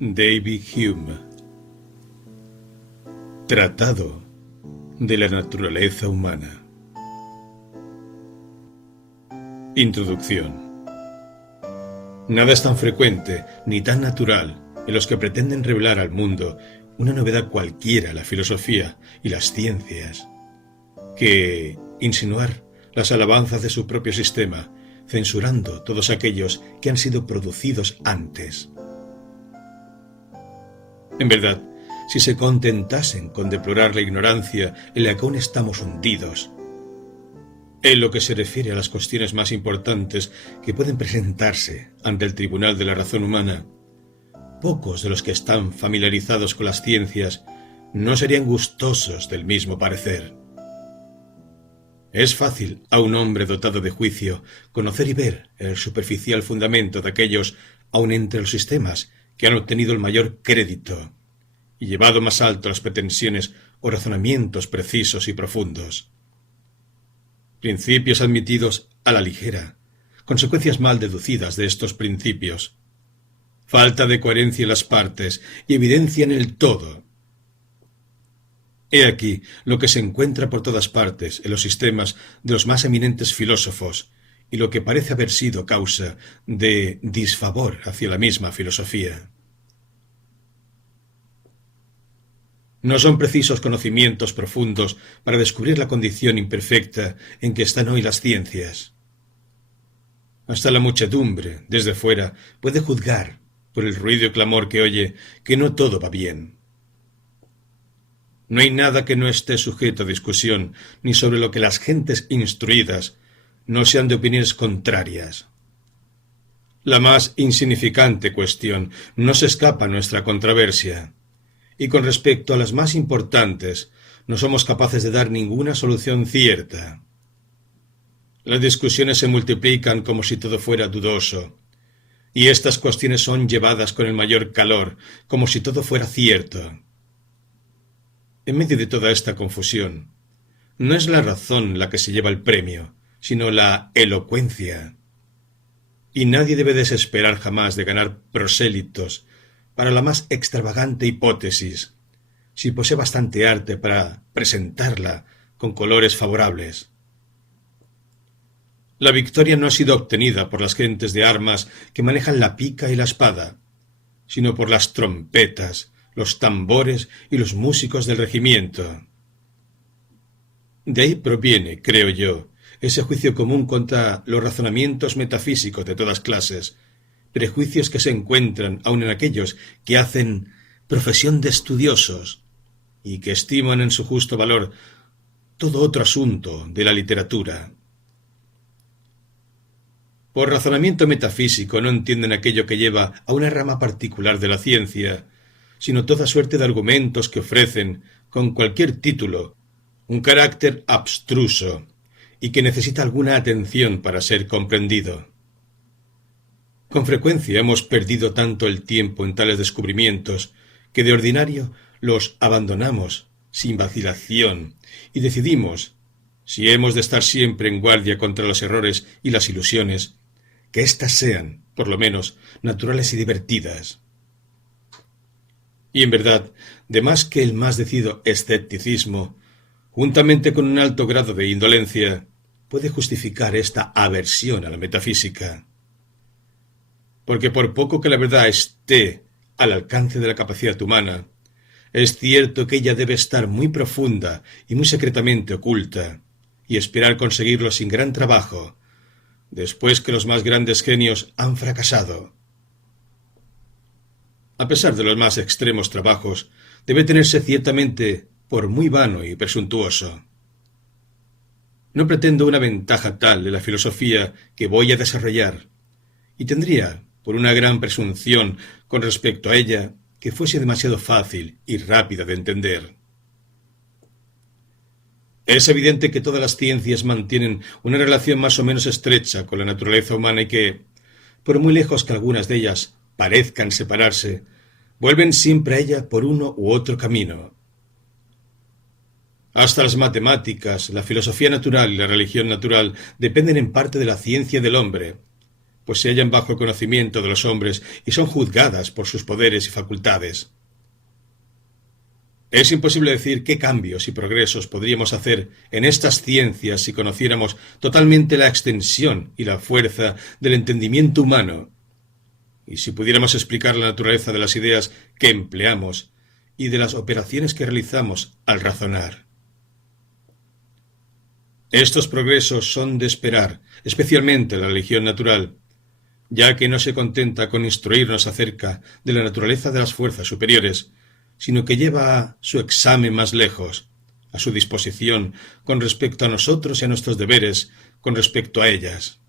David Hume. Tratado de la naturaleza humana. Introducción. Nada es tan frecuente ni tan natural en los que pretenden revelar al mundo una novedad cualquiera, la filosofía y las ciencias, que insinuar las alabanzas de su propio sistema, censurando todos aquellos que han sido producidos antes. En verdad, si se contentasen con deplorar la ignorancia en la que aún estamos hundidos, en lo que se refiere a las cuestiones más importantes que pueden presentarse ante el tribunal de la razón humana, pocos de los que están familiarizados con las ciencias no serían gustosos del mismo parecer. Es fácil a un hombre dotado de juicio conocer y ver el superficial fundamento de aquellos, aun entre los sistemas, que han obtenido el mayor crédito y llevado más alto las pretensiones o razonamientos precisos y profundos. Principios admitidos a la ligera, consecuencias mal deducidas de estos principios, falta de coherencia en las partes y evidencia en el todo. He aquí lo que se encuentra por todas partes en los sistemas de los más eminentes filósofos y lo que parece haber sido causa de disfavor hacia la misma filosofía. No son precisos conocimientos profundos para descubrir la condición imperfecta en que están hoy las ciencias. Hasta la muchedumbre, desde fuera, puede juzgar, por el ruido y clamor que oye, que no todo va bien. No hay nada que no esté sujeto a discusión, ni sobre lo que las gentes instruidas no sean de opiniones contrarias. La más insignificante cuestión no se escapa a nuestra controversia, y con respecto a las más importantes no somos capaces de dar ninguna solución cierta. Las discusiones se multiplican como si todo fuera dudoso, y estas cuestiones son llevadas con el mayor calor, como si todo fuera cierto. En medio de toda esta confusión, no es la razón la que se lleva el premio, sino la elocuencia. Y nadie debe desesperar jamás de ganar prosélitos para la más extravagante hipótesis, si posee bastante arte para presentarla con colores favorables. La victoria no ha sido obtenida por las gentes de armas que manejan la pica y la espada, sino por las trompetas, los tambores y los músicos del regimiento. De ahí proviene, creo yo, ese juicio común contra los razonamientos metafísicos de todas clases, prejuicios que se encuentran aun en aquellos que hacen profesión de estudiosos y que estiman en su justo valor todo otro asunto de la literatura. Por razonamiento metafísico no entienden aquello que lleva a una rama particular de la ciencia, sino toda suerte de argumentos que ofrecen, con cualquier título, un carácter abstruso y que necesita alguna atención para ser comprendido. Con frecuencia hemos perdido tanto el tiempo en tales descubrimientos que de ordinario los abandonamos sin vacilación y decidimos, si hemos de estar siempre en guardia contra los errores y las ilusiones, que éstas sean, por lo menos, naturales y divertidas. Y en verdad, de más que el más decidido escepticismo, juntamente con un alto grado de indolencia, puede justificar esta aversión a la metafísica. Porque por poco que la verdad esté al alcance de la capacidad humana, es cierto que ella debe estar muy profunda y muy secretamente oculta, y esperar conseguirlo sin gran trabajo, después que los más grandes genios han fracasado. A pesar de los más extremos trabajos, debe tenerse ciertamente por muy vano y presuntuoso. No pretendo una ventaja tal de la filosofía que voy a desarrollar, y tendría, por una gran presunción con respecto a ella, que fuese demasiado fácil y rápida de entender. Es evidente que todas las ciencias mantienen una relación más o menos estrecha con la naturaleza humana y que, por muy lejos que algunas de ellas parezcan separarse, vuelven siempre a ella por uno u otro camino. Hasta las matemáticas, la filosofía natural y la religión natural dependen en parte de la ciencia del hombre, pues se hallan bajo el conocimiento de los hombres y son juzgadas por sus poderes y facultades. Es imposible decir qué cambios y progresos podríamos hacer en estas ciencias si conociéramos totalmente la extensión y la fuerza del entendimiento humano, y si pudiéramos explicar la naturaleza de las ideas que empleamos y de las operaciones que realizamos al razonar. Estos progresos son de esperar, especialmente la religión natural, ya que no se contenta con instruirnos acerca de la naturaleza de las fuerzas superiores, sino que lleva a su examen más lejos, a su disposición con respecto a nosotros y a nuestros deberes con respecto a ellas.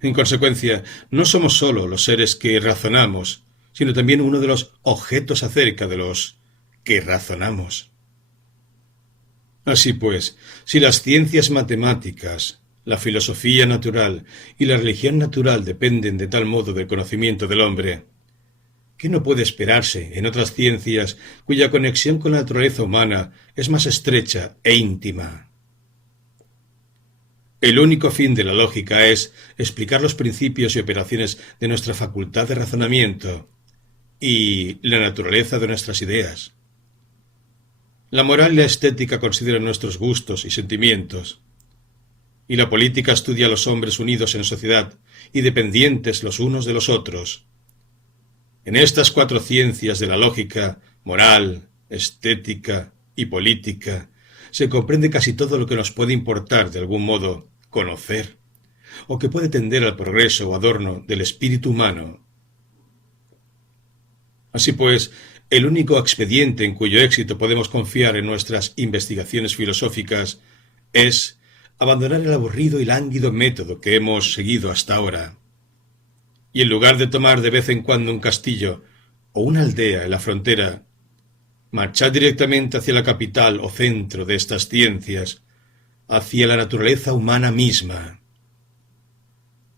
En consecuencia, no somos sólo los seres que razonamos, sino también uno de los objetos acerca de los que razonamos. Así pues, si las ciencias matemáticas, la filosofía natural y la religión natural dependen de tal modo del conocimiento del hombre, ¿qué no puede esperarse en otras ciencias cuya conexión con la naturaleza humana es más estrecha e íntima? El único fin de la lógica es explicar los principios y operaciones de nuestra facultad de razonamiento y la naturaleza de nuestras ideas. La moral y la estética consideran nuestros gustos y sentimientos, y la política estudia a los hombres unidos en sociedad y dependientes los unos de los otros. En estas 4 ciencias de la lógica, moral, estética y política, se comprende casi todo lo que nos puede importar de algún modo conocer, o que puede tender al progreso o adorno del espíritu humano. Así pues, el único expediente en cuyo éxito podemos confiar en nuestras investigaciones filosóficas es abandonar el aburrido y lánguido método que hemos seguido hasta ahora. Y en lugar de tomar de vez en cuando un castillo o una aldea en la frontera, marchar directamente hacia la capital o centro de estas ciencias, hacia la naturaleza humana misma.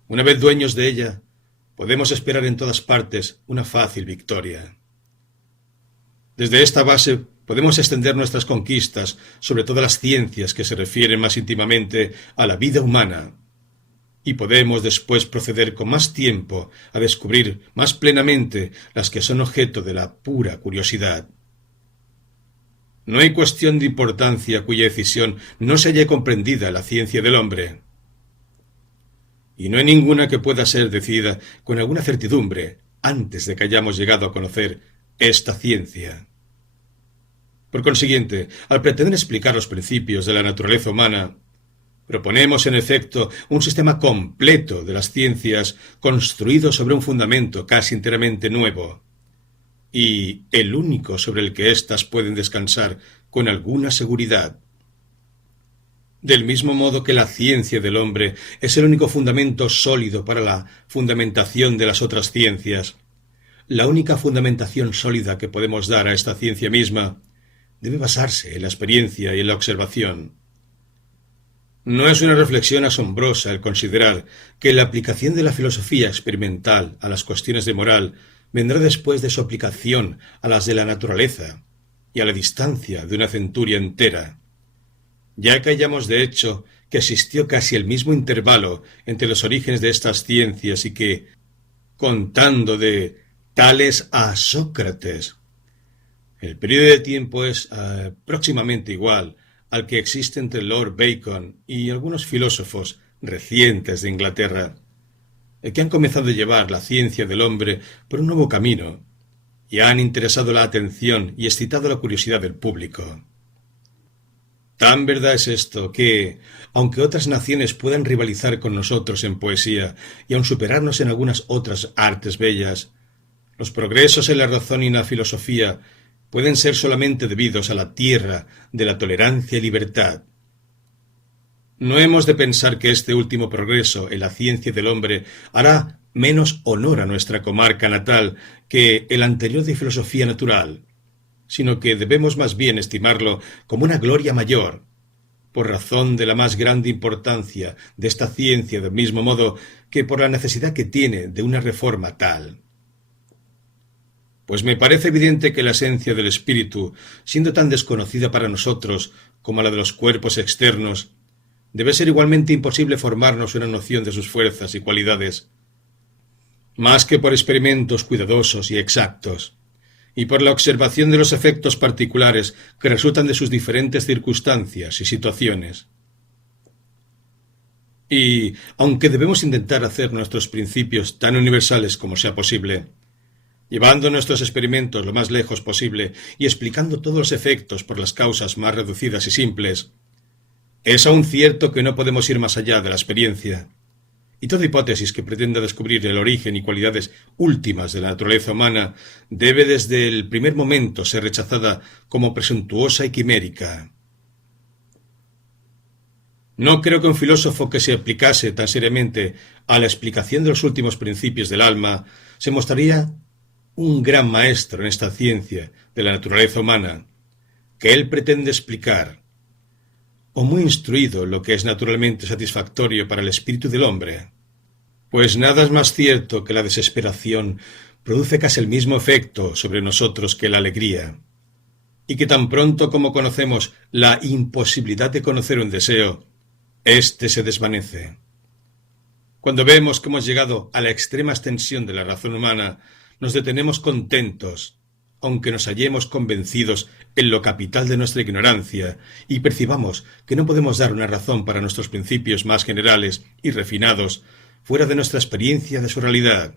Una vez dueños de ella, podemos esperar en todas partes una fácil victoria. Desde esta base podemos extender nuestras conquistas sobre todas las ciencias que se refieren más íntimamente a la vida humana, y podemos después proceder con más tiempo a descubrir más plenamente las que son objeto de la pura curiosidad. No hay cuestión de importancia cuya decisión no se haya comprendida en la ciencia del hombre, y no hay ninguna que pueda ser decidida con alguna certidumbre antes de que hayamos llegado a conocer esta ciencia. Por consiguiente, al pretender explicar los principios de la naturaleza humana, proponemos en efecto un sistema completo de las ciencias construido sobre un fundamento casi enteramente nuevo, y el único sobre el que éstas pueden descansar con alguna seguridad. Del mismo modo que la ciencia del hombre es el único fundamento sólido para la fundamentación de las otras ciencias, la única fundamentación sólida que podemos dar a esta ciencia misma debe basarse en la experiencia y en la observación. No es una reflexión asombrosa el considerar que la aplicación de la filosofía experimental a las cuestiones de moral vendrá después de su aplicación a las de la naturaleza y a la distancia de una centuria entera, ya que hallamos de hecho que existió casi el mismo intervalo entre los orígenes de estas ciencias y que, contando de Tales a Sócrates, el periodo de tiempo es próximamente igual al que existe entre Lord Bacon y algunos filósofos recientes de Inglaterra, que han comenzado a llevar la ciencia del hombre por un nuevo camino y han interesado la atención y excitado la curiosidad del público. Tan verdad es esto que, aunque otras naciones puedan rivalizar con nosotros en poesía y aun superarnos en algunas otras artes bellas, los progresos en la razón y en la filosofía pueden ser solamente debidos a la tierra de la tolerancia y libertad. No hemos de pensar que este último progreso en la ciencia del hombre hará menos honor a nuestra comarca natal que el anterior de filosofía natural, sino que debemos más bien estimarlo como una gloria mayor, por razón de la más grande importancia de esta ciencia, del mismo modo que por la necesidad que tiene de una reforma tal. Pues me parece evidente que la esencia del espíritu, siendo tan desconocida para nosotros como la de los cuerpos externos, debe ser igualmente imposible formarnos una noción de sus fuerzas y cualidades, más que por experimentos cuidadosos y exactos, y por la observación de los efectos particulares que resultan de sus diferentes circunstancias y situaciones. Y, aunque debemos intentar hacer nuestros principios tan universales como sea posible, llevando nuestros experimentos lo más lejos posible y explicando todos los efectos por las causas más reducidas y simples, es aún cierto que no podemos ir más allá de la experiencia, y toda hipótesis que pretenda descubrir el origen y cualidades últimas de la naturaleza humana debe desde el primer momento ser rechazada como presuntuosa y quimérica. No creo que un filósofo que se aplicase tan seriamente a la explicación de los últimos principios del alma se mostraría un gran maestro en esta ciencia de la naturaleza humana que él pretende explicar, o muy instruido en lo que es naturalmente satisfactorio para el espíritu del hombre. Pues nada es más cierto que la desesperación produce casi el mismo efecto sobre nosotros que la alegría, y que tan pronto como conocemos la imposibilidad de conocer un deseo, éste se desvanece. Cuando vemos que hemos llegado a la extrema extensión de la razón humana, nos detenemos contentos, aunque nos hallemos convencidos en lo capital de nuestra ignorancia y percibamos que no podemos dar una razón para nuestros principios más generales y refinados fuera de nuestra experiencia de su realidad,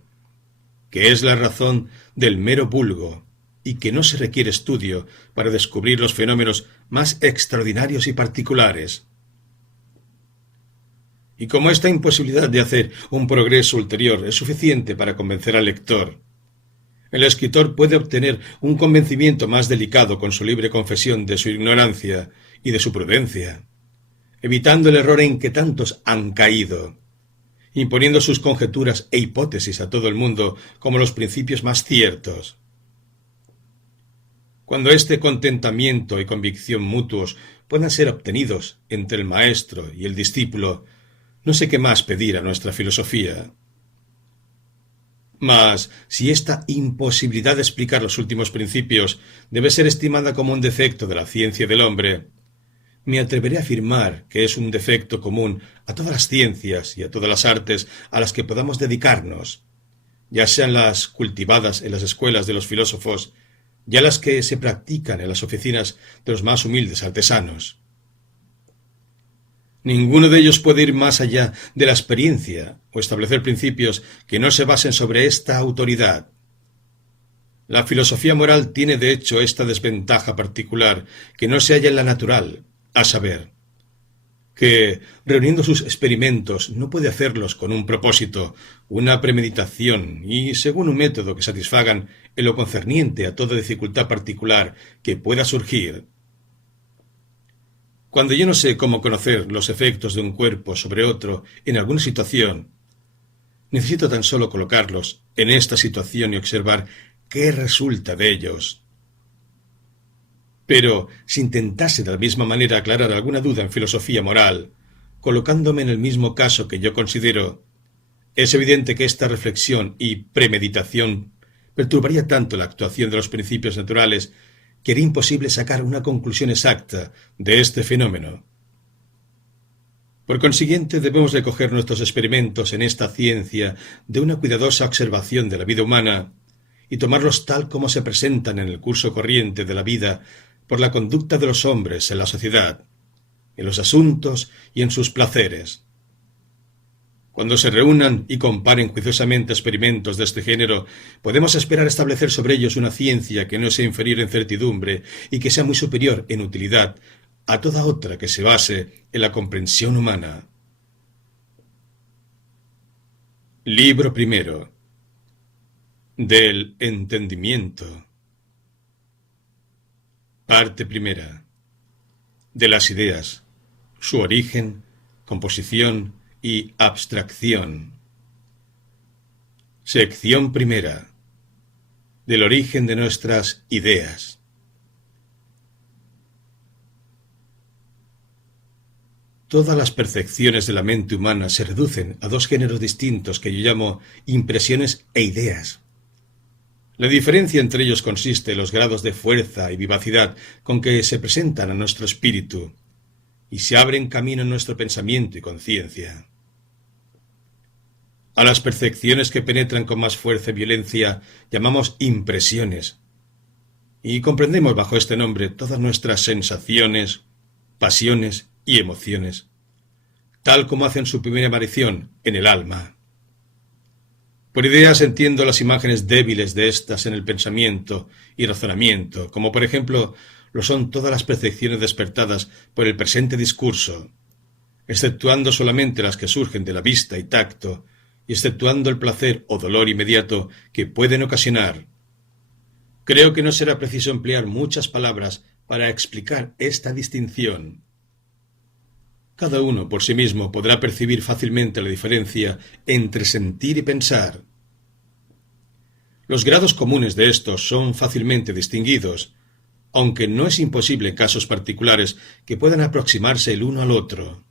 que es la razón del mero vulgo y que no se requiere estudio para descubrir los fenómenos más extraordinarios y particulares. Y como esta imposibilidad de hacer un progreso ulterior es suficiente para convencer al lector, el escritor puede obtener un convencimiento más delicado con su libre confesión de su ignorancia y de su prudencia, evitando el error en que tantos han caído, imponiendo sus conjeturas e hipótesis a todo el mundo como los principios más ciertos. Cuando este contentamiento y convicción mutuos puedan ser obtenidos entre el maestro y el discípulo, no sé qué más pedir a nuestra filosofía. Mas, si esta imposibilidad de explicar los últimos principios debe ser estimada como un defecto de la ciencia del hombre, me atreveré a afirmar que es un defecto común a todas las ciencias y a todas las artes a las que podamos dedicarnos, ya sean las cultivadas en las escuelas de los filósofos, ya las que se practican en las oficinas de los más humildes artesanos. Ninguno de ellos puede ir más allá de la experiencia o establecer principios que no se basen sobre esta autoridad. La filosofía moral tiene de hecho esta desventaja particular que no se halla en la natural, a saber, que, reuniendo sus experimentos, no puede hacerlos con un propósito, una premeditación y según un método que satisfagan en lo concerniente a toda dificultad particular que pueda surgir. Cuando yo no sé cómo conocer los efectos de un cuerpo sobre otro en alguna situación, necesito tan solo colocarlos en esta situación y observar qué resulta de ellos. Pero si intentase de la misma manera aclarar alguna duda en filosofía moral, colocándome en el mismo caso que yo considero, es evidente que esta reflexión y premeditación perturbaría tanto la actuación de los principios naturales que era imposible sacar una conclusión exacta de este fenómeno. Por consiguiente, debemos recoger nuestros experimentos en esta ciencia de una cuidadosa observación de la vida humana y tomarlos tal como se presentan en el curso corriente de la vida por la conducta de los hombres en la sociedad, en los asuntos y en sus placeres. Cuando se reúnan y comparen juiciosamente experimentos de este género, podemos esperar establecer sobre ellos una ciencia que no sea inferior en certidumbre y que sea muy superior en utilidad a toda otra que se base en la comprensión humana. Libro primero. Del entendimiento. Parte primera. De las ideas, su origen, composición y abstracción. Sección primera. Del origen de nuestras ideas. Todas las percepciones de la mente humana se reducen a dos géneros distintos que yo llamo impresiones e ideas. La diferencia entre ellos consiste en los grados de fuerza y vivacidad con que se presentan a nuestro espíritu, y se abren camino en nuestro pensamiento y conciencia. A las percepciones que penetran con más fuerza y violencia llamamos impresiones, y comprendemos bajo este nombre todas nuestras sensaciones, pasiones y emociones, tal como hacen su primera aparición en el alma. Por ideas entiendo las imágenes débiles de éstas en el pensamiento y razonamiento, como por ejemplo lo son todas las percepciones despertadas por el presente discurso, exceptuando solamente las que surgen de la vista y tacto, y exceptuando el placer o dolor inmediato que pueden ocasionar. Creo que no será preciso emplear muchas palabras para explicar esta distinción. Cada uno por sí mismo podrá percibir fácilmente la diferencia entre sentir y pensar. Los grados comunes de estos son fácilmente distinguidos, aunque no es imposible en casos particulares que puedan aproximarse el uno al otro.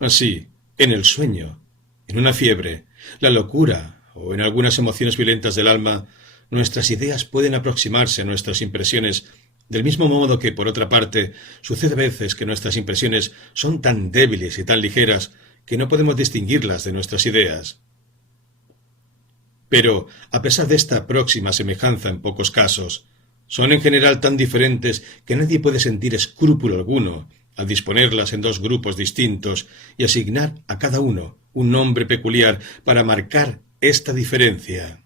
Así, en el sueño, en una fiebre, la locura o en algunas emociones violentas del alma, nuestras ideas pueden aproximarse a nuestras impresiones, del mismo modo que, por otra parte, sucede a veces que nuestras impresiones son tan débiles y tan ligeras que no podemos distinguirlas de nuestras ideas. Pero, a pesar de esta próxima semejanza en pocos casos, son en general tan diferentes que nadie puede sentir escrúpulo alguno al disponerlas en dos grupos distintos y asignar a cada uno un nombre peculiar para marcar esta diferencia.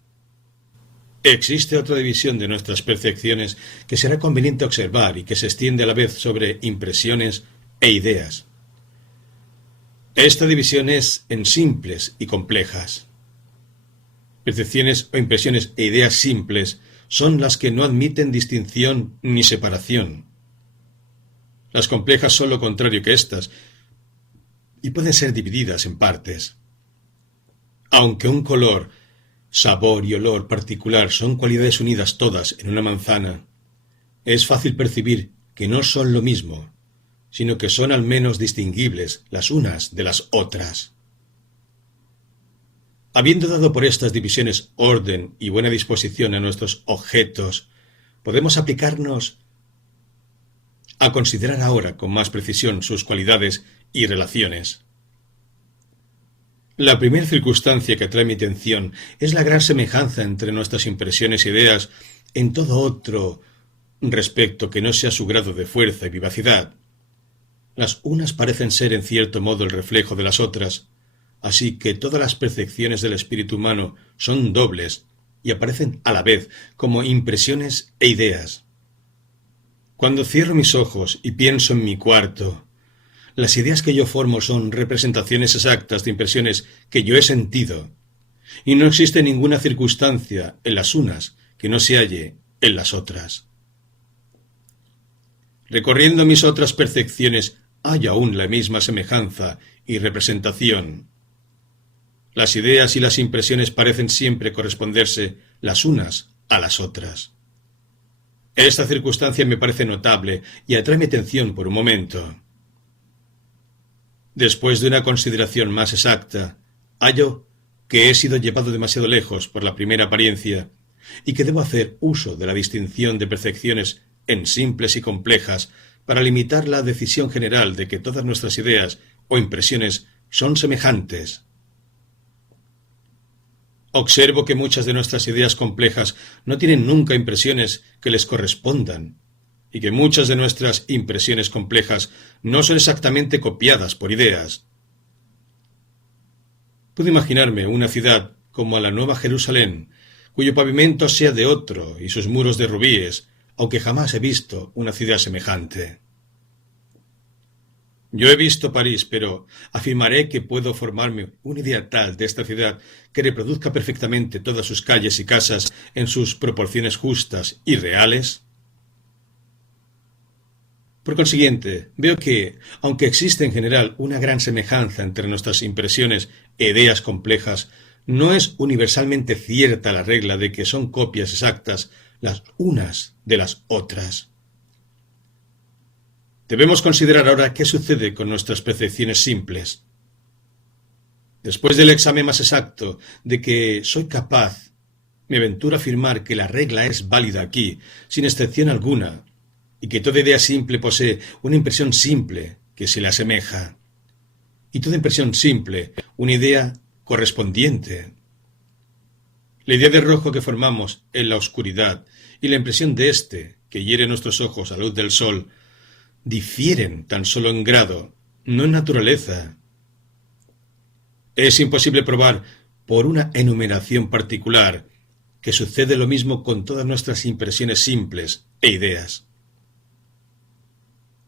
Existe otra división de nuestras percepciones que será conveniente observar y que se extiende a la vez sobre impresiones e ideas. Esta división es en simples y complejas. Percepciones o impresiones e ideas simples son las que no admiten distinción ni separación. Las complejas son lo contrario que éstas y pueden ser divididas en partes. Aunque un color, sabor y olor particular son cualidades unidas todas en una manzana, es fácil percibir que no son lo mismo, sino que son al menos distinguibles las unas de las otras. Habiendo dado por estas divisiones orden y buena disposición a nuestros objetos, podemos aplicarnos a considerar ahora con más precisión sus cualidades y relaciones. La primera circunstancia que atrae mi atención es la gran semejanza entre nuestras impresiones e ideas en todo otro respecto que no sea su grado de fuerza y vivacidad. Las unas parecen ser en cierto modo el reflejo de las otras, así que todas las percepciones del espíritu humano son dobles y aparecen a la vez como impresiones e ideas. Cuando cierro mis ojos y pienso en mi cuarto, las ideas que yo formo son representaciones exactas de impresiones que yo he sentido, y no existe ninguna circunstancia en las unas que no se halle en las otras. Recorriendo mis otras percepciones hay aún la misma semejanza y representación. Las ideas y las impresiones parecen siempre corresponderse las unas a las otras. Esta circunstancia me parece notable y atrae mi atención por un momento. Después de una consideración más exacta, hallo que he sido llevado demasiado lejos por la primera apariencia y que debo hacer uso de la distinción de percepciones en simples y complejas para limitar la decisión general de que todas nuestras ideas o impresiones son semejantes. Observo que muchas de nuestras ideas complejas no tienen nunca impresiones que les correspondan, y que muchas de nuestras impresiones complejas no son exactamente copiadas por ideas. Puedo imaginarme una ciudad como la Nueva Jerusalén, cuyo pavimento sea de otro y sus muros de rubíes, aunque jamás he visto una ciudad semejante. Yo he visto París, pero afirmaré que puedo formarme una idea tal de esta ciudad que reproduzca perfectamente todas sus calles y casas en sus proporciones justas y reales. Por consiguiente, veo que, aunque existe en general una gran semejanza entre nuestras impresiones e ideas complejas, no es universalmente cierta la regla de que son copias exactas las unas de las otras. Debemos considerar ahora qué sucede con nuestras percepciones simples. Después del examen más exacto de que soy capaz, me aventuro a afirmar que la regla es válida aquí, sin excepción alguna, y que toda idea simple posee una impresión simple, que se le asemeja. Y toda impresión simple, una idea correspondiente. La idea de rojo que formamos en la oscuridad y la impresión de éste, que hiere nuestros ojos a la luz del sol, difieren tan solo en grado, no en naturaleza. Es imposible probar por una enumeración particular que sucede lo mismo con todas nuestras impresiones simples e ideas.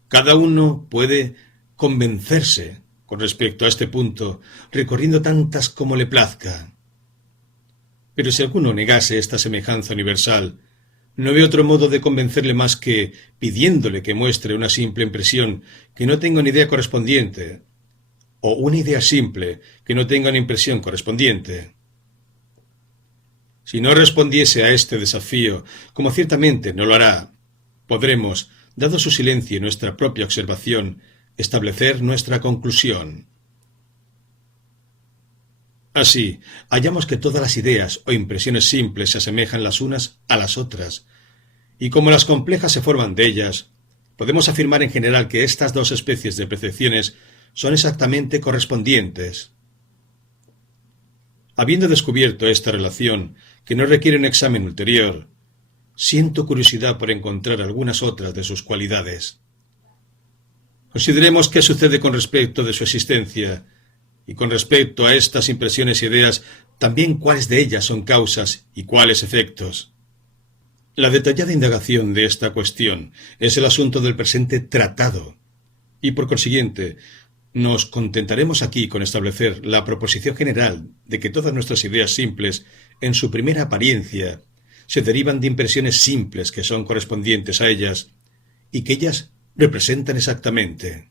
Cada uno puede convencerse con respecto a este punto, recorriendo tantas como le plazca. Pero si alguno negase esta semejanza universal, no ve otro modo de convencerle más que pidiéndole que muestre una simple impresión que no tenga una idea correspondiente, o una idea simple que no tenga una impresión correspondiente. Si no respondiese a este desafío, como ciertamente no lo hará, podremos, dado su silencio y nuestra propia observación, establecer nuestra conclusión. Así, hallamos que todas las ideas o impresiones simples se asemejan las unas a las otras, y como las complejas se forman de ellas, podemos afirmar en general que estas dos especies de percepciones son exactamente correspondientes. Habiendo descubierto esta relación, que no requiere un examen ulterior, siento curiosidad por encontrar algunas otras de sus cualidades. Consideremos qué sucede con respecto de su existencia, y con respecto a estas impresiones e ideas, también cuáles de ellas son causas y cuáles efectos. La detallada indagación de esta cuestión es el asunto del presente tratado, y por consiguiente, nos contentaremos aquí con establecer la proposición general de que todas nuestras ideas simples, en su primera apariencia, se derivan de impresiones simples que son correspondientes a ellas, y que ellas representan exactamente.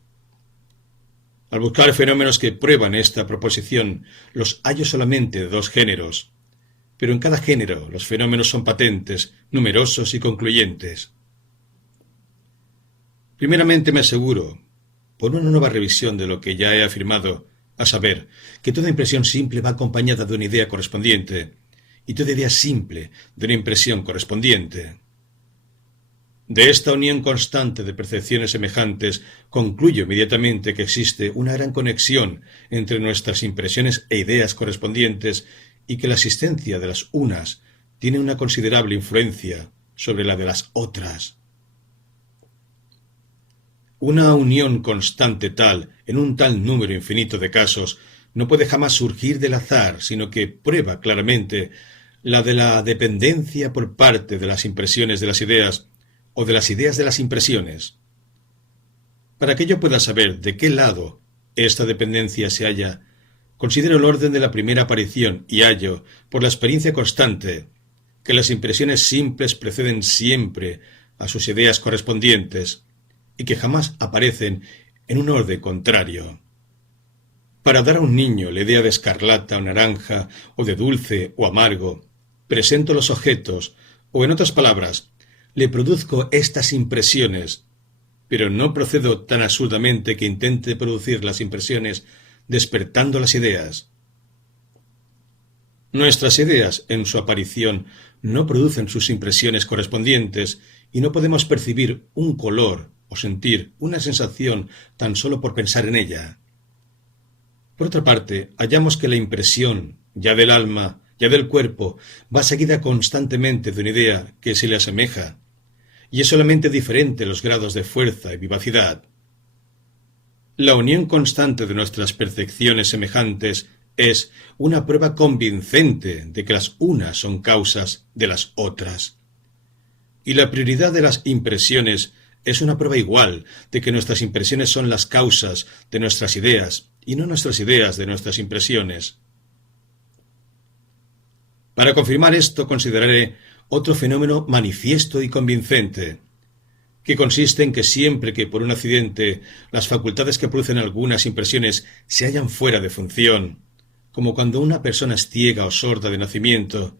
Al buscar fenómenos que prueban esta proposición, los hallo solamente de dos géneros, pero en cada género los fenómenos son patentes, numerosos y concluyentes. Primeramente me aseguro, por una nueva revisión de lo que ya he afirmado, a saber, que toda impresión simple va acompañada de una idea correspondiente, y toda idea simple de una impresión correspondiente. De esta unión constante de percepciones semejantes, concluyo inmediatamente que existe una gran conexión entre nuestras impresiones e ideas correspondientes y que la existencia de las unas tiene una considerable influencia sobre la de las otras. Una unión constante tal, en un tal número infinito de casos, no puede jamás surgir del azar, sino que prueba claramente la de la dependencia por parte de las impresiones de las ideas, o de las ideas de las impresiones. Para que yo pueda saber de qué lado esta dependencia se halla, considero el orden de la primera aparición y hallo, por la experiencia constante, que las impresiones simples preceden siempre a sus ideas correspondientes, y que jamás aparecen en un orden contrario. Para dar a un niño la idea de escarlata o naranja, o de dulce o amargo, presento los objetos, o en otras palabras, le produzco estas impresiones, pero no procedo tan absurdamente que intente producir las impresiones despertando las ideas. Nuestras ideas, en su aparición, no producen sus impresiones correspondientes y no podemos percibir un color o sentir una sensación tan solo por pensar en ella. Por otra parte, hallamos que la impresión, ya del alma, ya del cuerpo, va seguida constantemente de una idea que se le asemeja, y es solamente diferente los grados de fuerza y vivacidad. La unión constante de nuestras percepciones semejantes es una prueba convincente de que las unas son causas de las otras. Y la prioridad de las impresiones es una prueba igual de que nuestras impresiones son las causas de nuestras ideas y no nuestras ideas de nuestras impresiones. Para confirmar esto consideraré otro fenómeno manifiesto y convincente, que consiste en que siempre que por un accidente las facultades que producen algunas impresiones se hallan fuera de función, como cuando una persona es ciega o sorda de nacimiento,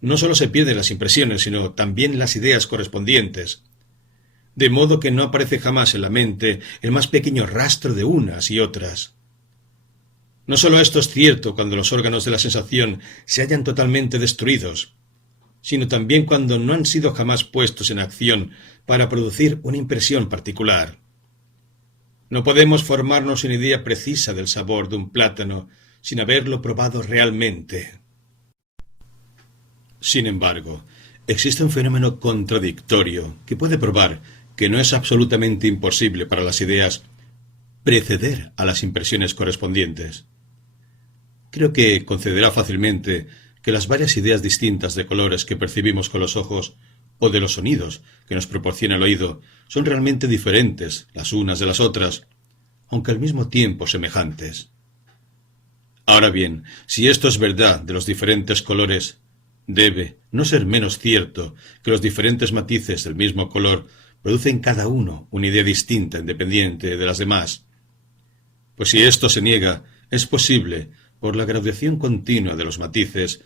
no sólo se pierden las impresiones, sino también las ideas correspondientes, de modo que no aparece jamás en la mente el más pequeño rastro de unas y otras. No sólo esto es cierto cuando los órganos de la sensación se hallan totalmente destruidos, sino también cuando no han sido jamás puestos en acción para producir una impresión particular. No podemos formarnos una idea precisa del sabor de un plátano sin haberlo probado realmente. Sin embargo, existe un fenómeno contradictorio que puede probar que no es absolutamente imposible para las ideas preceder a las impresiones correspondientes. Creo que concederá fácilmente que las varias ideas distintas de colores que percibimos con los ojos o de los sonidos que nos proporciona el oído son realmente diferentes las unas de las otras, aunque al mismo tiempo semejantes. Ahora bien, si esto es verdad de los diferentes colores, debe no ser menos cierto que los diferentes matices del mismo color producen cada uno una idea distinta independiente de las demás. Pues si esto se niega, es posible, por la graduación continua de los matices,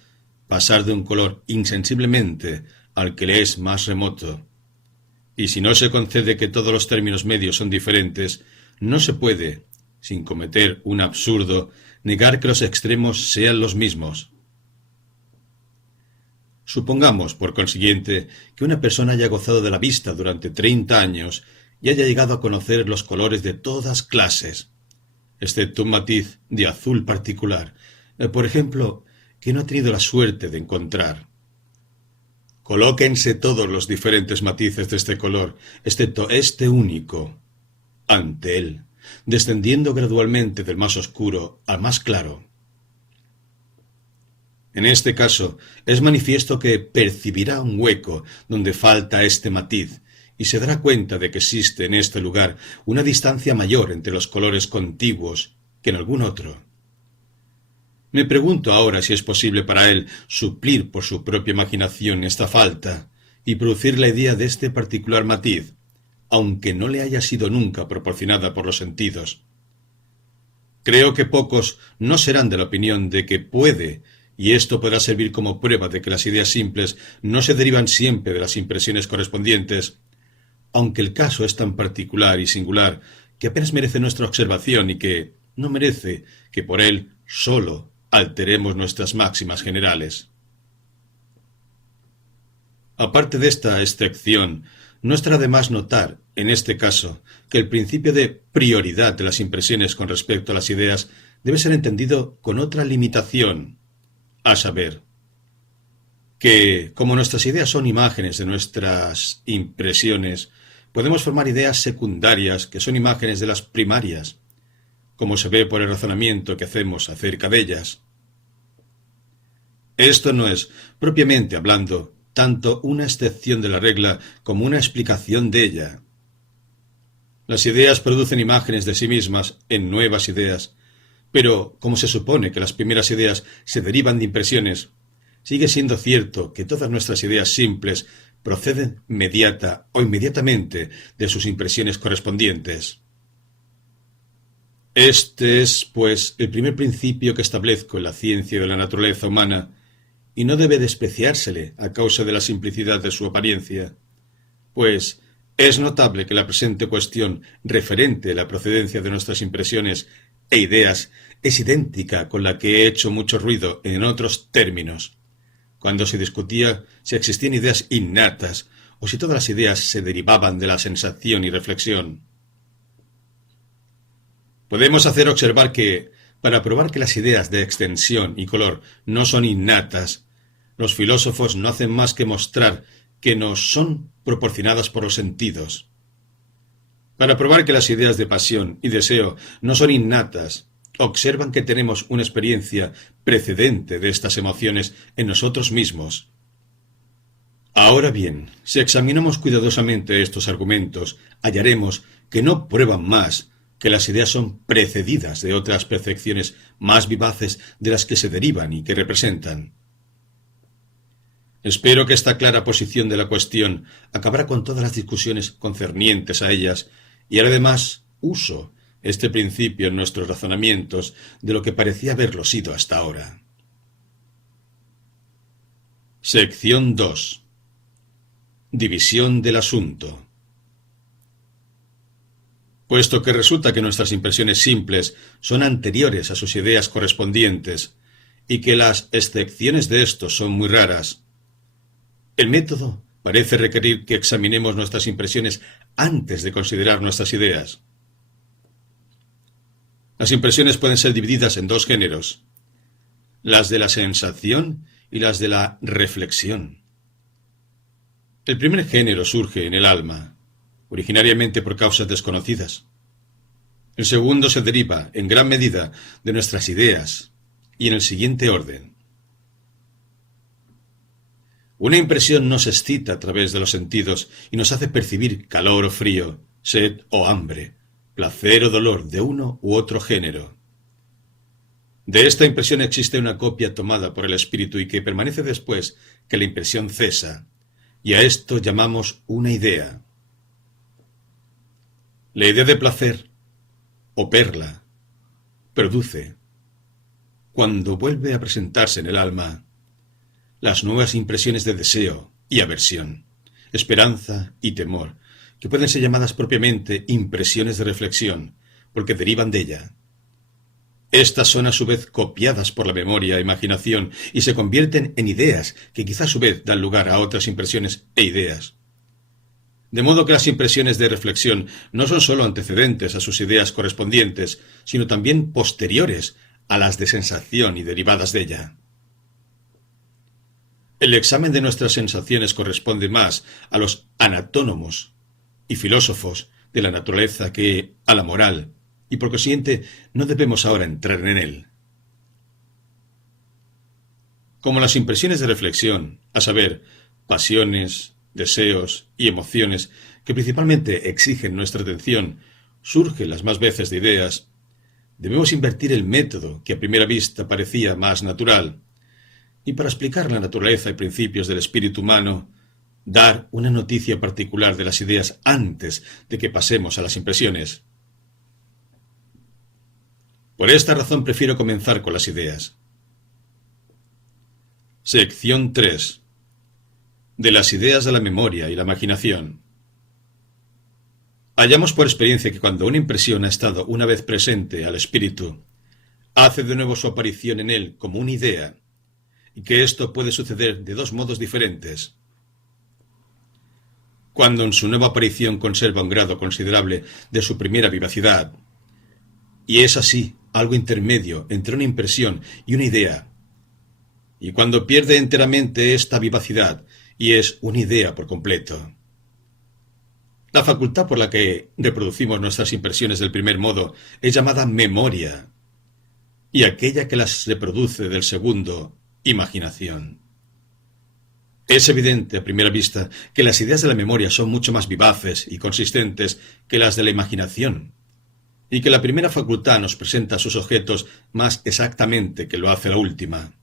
pasar de un color insensiblemente al que le es más remoto. Y si no se concede que todos los términos medios son diferentes, no se puede, sin cometer un absurdo, negar que los extremos sean los mismos. Supongamos, por consiguiente, que una persona haya gozado de la vista durante 30 años y haya llegado a conocer los colores de todas clases, excepto un matiz de azul particular, por ejemplo, que no ha tenido la suerte de encontrar. Colóquense todos los diferentes matices de este color, excepto este único, ante él, descendiendo gradualmente del más oscuro al más claro. En este caso, es manifiesto que percibirá un hueco donde falta este matiz, y se dará cuenta de que existe en este lugar una distancia mayor entre los colores contiguos que en algún otro. Me pregunto ahora si es posible para él suplir por su propia imaginación esta falta y producir la idea de este particular matiz, aunque no le haya sido nunca proporcionada por los sentidos. Creo que pocos no serán de la opinión de que puede, y esto podrá servir como prueba de que las ideas simples no se derivan siempre de las impresiones correspondientes, aunque el caso es tan particular y singular que apenas merece nuestra observación y que no merece que por él solo alteremos nuestras máximas generales. Aparte de esta excepción, no estará de más notar, en este caso, que el principio de prioridad de las impresiones con respecto a las ideas debe ser entendido con otra limitación, a saber, que, como nuestras ideas son imágenes de nuestras impresiones, podemos formar ideas secundarias que son imágenes de las primarias, como se ve por el razonamiento que hacemos acerca de ellas. Esto no es, propiamente hablando, tanto una excepción de la regla como una explicación de ella. Las ideas producen imágenes de sí mismas en nuevas ideas, pero como se supone que las primeras ideas se derivan de impresiones, sigue siendo cierto que todas nuestras ideas simples proceden mediata o inmediatamente de sus impresiones correspondientes. Este es, pues, el primer principio que establezco en la ciencia de la naturaleza humana, y no debe despreciársele a causa de la simplicidad de su apariencia, pues es notable que la presente cuestión referente a la procedencia de nuestras impresiones e ideas es idéntica con la que he hecho mucho ruido en otros términos, cuando se discutía si existían ideas innatas o si todas las ideas se derivaban de la sensación y reflexión. Podemos hacer observar que, para probar que las ideas de extensión y color no son innatas, los filósofos no hacen más que mostrar que nos son proporcionadas por los sentidos. Para probar que las ideas de pasión y deseo no son innatas, observan que tenemos una experiencia precedente de estas emociones en nosotros mismos. Ahora bien, si examinamos cuidadosamente estos argumentos, hallaremos que no prueban más que las ideas son precedidas de otras percepciones más vivaces de las que se derivan y que representan. Espero que esta clara posición de la cuestión acabará con todas las discusiones concernientes a ellas y hará además uso este principio en nuestros razonamientos de lo que parecía haberlo sido hasta ahora. Sección 2. División del asunto. Puesto que resulta que nuestras impresiones simples son anteriores a sus ideas correspondientes y que las excepciones de estos son muy raras, el método parece requerir que examinemos nuestras impresiones antes de considerar nuestras ideas. Las impresiones pueden ser divididas en dos géneros: las de la sensación y las de la reflexión. El primer género surge en el alma, originariamente por causas desconocidas. El segundo se deriva, en gran medida, de nuestras ideas, y en el siguiente orden. Una impresión nos excita a través de los sentidos y nos hace percibir calor o frío, sed o hambre, placer o dolor de uno u otro género. De esta impresión existe una copia tomada por el espíritu y que permanece después que la impresión cesa, y a esto llamamos una idea. La idea de placer, o perla, produce, cuando vuelve a presentarse en el alma, las nuevas impresiones de deseo y aversión, esperanza y temor, que pueden ser llamadas propiamente impresiones de reflexión, porque derivan de ella. Estas son a su vez copiadas por la memoria e imaginación y se convierten en ideas que quizá a su vez dan lugar a otras impresiones e ideas. De modo que las impresiones de reflexión no son sólo antecedentes a sus ideas correspondientes, sino también posteriores a las de sensación y derivadas de ella. El examen de nuestras sensaciones corresponde más a los anatónomos y filósofos de la naturaleza que a la moral, y por consiguiente no debemos ahora entrar en él. Como las impresiones de reflexión, a saber, pasiones, deseos y emociones que principalmente exigen nuestra atención, surgen las más veces de ideas, debemos invertir el método que a primera vista parecía más natural, y para explicar la naturaleza y principios del espíritu humano, dar una noticia particular de las ideas antes de que pasemos a las impresiones. Por esta razón prefiero comenzar con las ideas. Sección 3. De las ideas de la memoria y la imaginación. Hallamos por experiencia que cuando una impresión ha estado una vez presente al espíritu, hace de nuevo su aparición en él como una idea, y que esto puede suceder de dos modos diferentes. Cuando en su nueva aparición conserva un grado considerable de su primera vivacidad, y es así algo intermedio entre una impresión y una idea, y cuando pierde enteramente esta vivacidad y es una idea por completo. La facultad por la que reproducimos nuestras impresiones del primer modo es llamada memoria, y aquella que las reproduce del segundo, imaginación. Es evidente a primera vista que las ideas de la memoria son mucho más vivaces y consistentes que las de la imaginación, y que la primera facultad nos presenta sus objetos más exactamente que lo hace la última.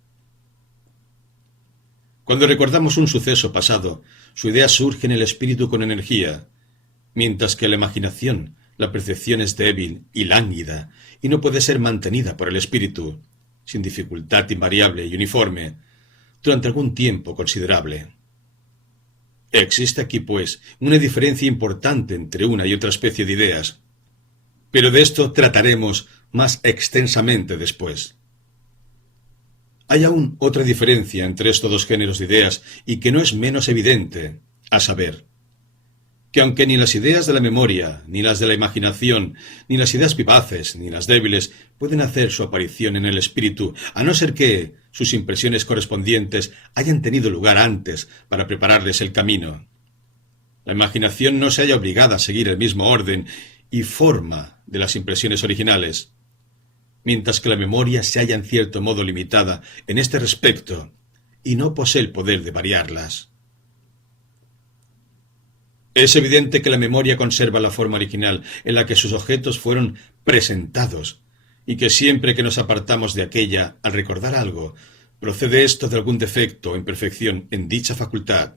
Cuando recordamos un suceso pasado, su idea surge en el espíritu con energía, mientras que la imaginación, la percepción es débil y lánguida, y no puede ser mantenida por el espíritu, sin dificultad invariable y uniforme, durante algún tiempo considerable. Existe aquí, pues, una diferencia importante entre una y otra especie de ideas, pero de esto trataremos más extensamente después. Hay aún otra diferencia entre estos dos géneros de ideas y que no es menos evidente, a saber, que aunque ni las ideas de la memoria, ni las de la imaginación, ni las ideas vivaces, ni las débiles pueden hacer su aparición en el espíritu, a no ser que sus impresiones correspondientes hayan tenido lugar antes para prepararles el camino. La imaginación no se halla obligada a seguir el mismo orden y forma de las impresiones originales, mientras que la memoria se halla en cierto modo limitada en este respecto y no posee el poder de variarlas. Es evidente que la memoria conserva la forma original en la que sus objetos fueron presentados, y que siempre que nos apartamos de aquella al recordar algo, procede esto de algún defecto o imperfección en dicha facultad.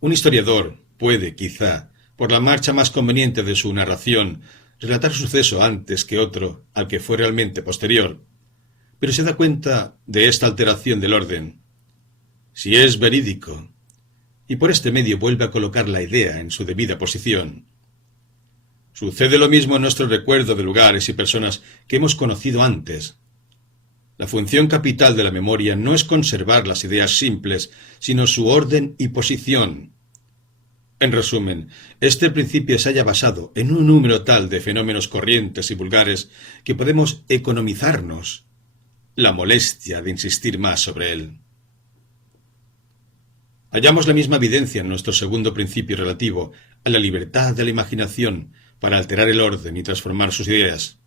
Un historiador puede, quizá, por la marcha más conveniente de su narración, relatar suceso antes que otro al que fue realmente posterior, pero se da cuenta de esta alteración del orden, si es verídico, y por este medio vuelve a colocar la idea en su debida posición. Sucede lo mismo en nuestro recuerdo de lugares y personas que hemos conocido antes. La función capital de la memoria no es conservar las ideas simples, sino su orden y posición. En resumen, este principio se halla basado en un número tal de fenómenos corrientes y vulgares que podemos economizarnos la molestia de insistir más sobre él. Hallamos la misma evidencia en nuestro segundo principio relativo a la libertad de la imaginación para alterar el orden y transformar sus ideas.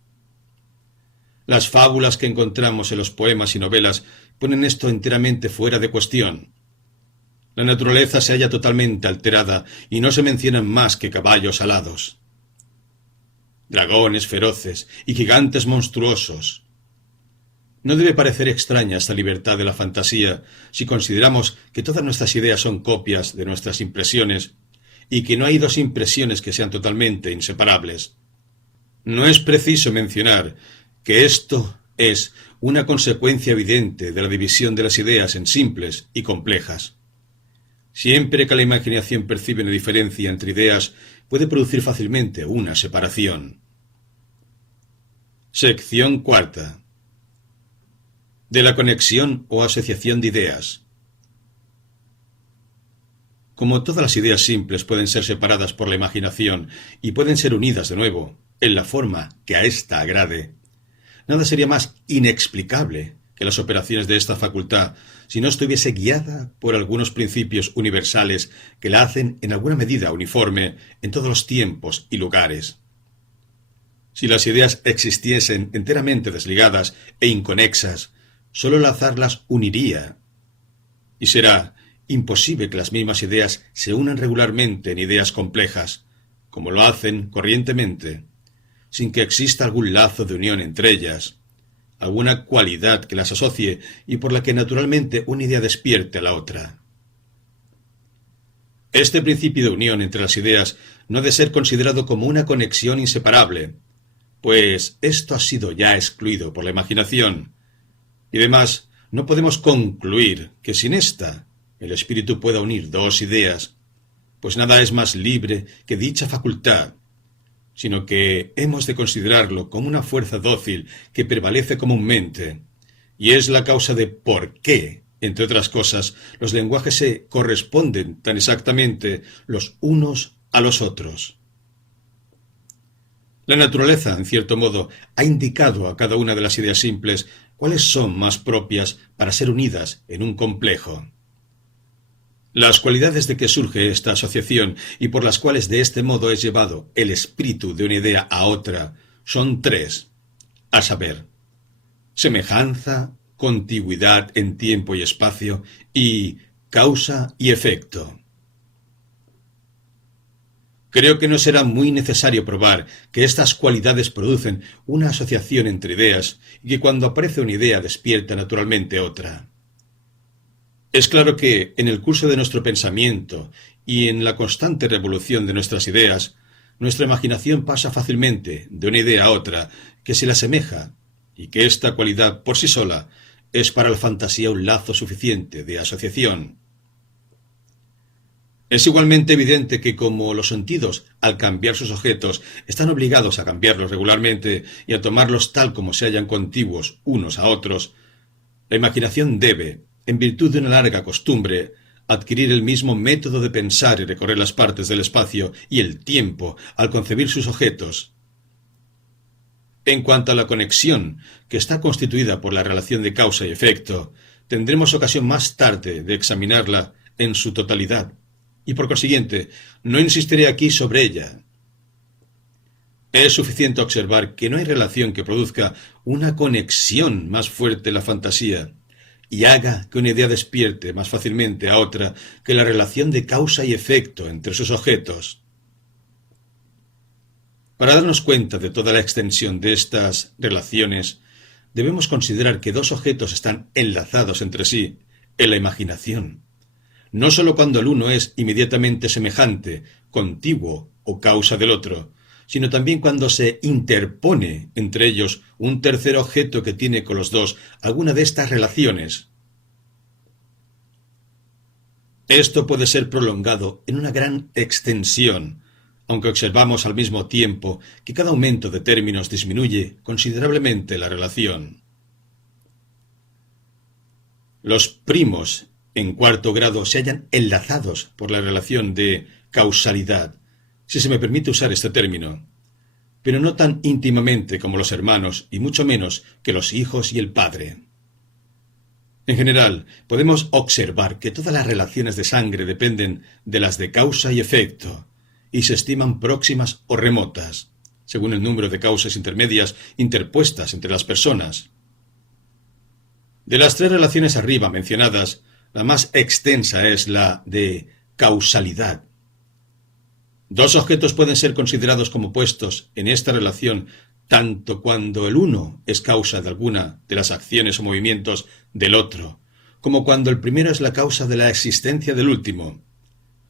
Las fábulas que encontramos en los poemas y novelas ponen esto enteramente fuera de cuestión. La naturaleza se halla totalmente alterada y no se mencionan más que caballos alados, dragones feroces y gigantes monstruosos. No debe parecer extraña esta libertad de la fantasía si consideramos que todas nuestras ideas son copias de nuestras impresiones y que no hay dos impresiones que sean totalmente inseparables. No es preciso mencionar que esto es una consecuencia evidente de la división de las ideas en simples y complejas. Siempre que la imaginación percibe una diferencia entre ideas, puede producir fácilmente una separación. Sección cuarta. De la conexión o asociación de ideas. Como todas las ideas simples pueden ser separadas por la imaginación y pueden ser unidas de nuevo, en la forma que a ésta agrade, nada sería más inexplicable que las operaciones de esta facultad si no estuviese guiada por algunos principios universales que la hacen en alguna medida uniforme en todos los tiempos y lugares. Si las ideas existiesen enteramente desligadas e inconexas, sólo el azar las uniría, y será imposible que las mismas ideas se unan regularmente en ideas complejas, como lo hacen corrientemente, sin que exista algún lazo de unión entre ellas, alguna cualidad que las asocie y por la que naturalmente una idea despierte a la otra. Este principio de unión entre las ideas no ha de ser considerado como una conexión inseparable, pues esto ha sido ya excluido por la imaginación, y además no podemos concluir que sin ésta el espíritu pueda unir dos ideas, pues nada es más libre que dicha facultad, sino que hemos de considerarlo como una fuerza dócil que prevalece comúnmente, y es la causa de por qué, entre otras cosas, los lenguajes se corresponden tan exactamente los unos a los otros. La naturaleza, en cierto modo, ha indicado a cada una de las ideas simples cuáles son más propias para ser unidas en un complejo. Las cualidades de que surge esta asociación y por las cuales de este modo es llevado el espíritu de una idea a otra son tres, a saber, semejanza, contigüidad en tiempo y espacio y causa y efecto. Creo que no será muy necesario probar que estas cualidades producen una asociación entre ideas y que cuando aparece una idea despierta naturalmente otra. Es claro que, en el curso de nuestro pensamiento y en la constante revolución de nuestras ideas, nuestra imaginación pasa fácilmente de una idea a otra que se le asemeja, y que esta cualidad por sí sola es para la fantasía un lazo suficiente de asociación. Es igualmente evidente que como los sentidos, al cambiar sus objetos, están obligados a cambiarlos regularmente y a tomarlos tal como se hallan contiguos unos a otros, la imaginación debe, en virtud de una larga costumbre, adquirir el mismo método de pensar y recorrer las partes del espacio y el tiempo al concebir sus objetos. En cuanto a la conexión, que está constituida por la relación de causa y efecto, tendremos ocasión más tarde de examinarla en su totalidad, y por consiguiente no insistiré aquí sobre ella. Es suficiente observar que no hay relación que produzca una conexión más fuerte en la fantasía y haga que una idea despierte más fácilmente a otra que la relación de causa y efecto entre sus objetos. Para darnos cuenta de toda la extensión de estas relaciones, debemos considerar que dos objetos están enlazados entre sí en la imaginación, no sólo cuando el uno es inmediatamente semejante, contiguo o causa del otro, sino también cuando se interpone entre ellos un tercer objeto que tiene con los dos alguna de estas relaciones. Esto puede ser prolongado en una gran extensión, aunque observamos al mismo tiempo que cada aumento de términos disminuye considerablemente la relación. Los primos en cuarto grado se hallan enlazados por la relación de causalidad, si se me permite usar este término, pero no tan íntimamente como los hermanos y mucho menos que los hijos y el padre. En general, podemos observar que todas las relaciones de sangre dependen de las de causa y efecto, y se estiman próximas o remotas, según el número de causas intermedias interpuestas entre las personas. De las tres relaciones arriba mencionadas, la más extensa es la de causalidad. Dos objetos pueden ser considerados como puestos en esta relación tanto cuando el uno es causa de alguna de las acciones o movimientos del otro, como cuando el primero es la causa de la existencia del último.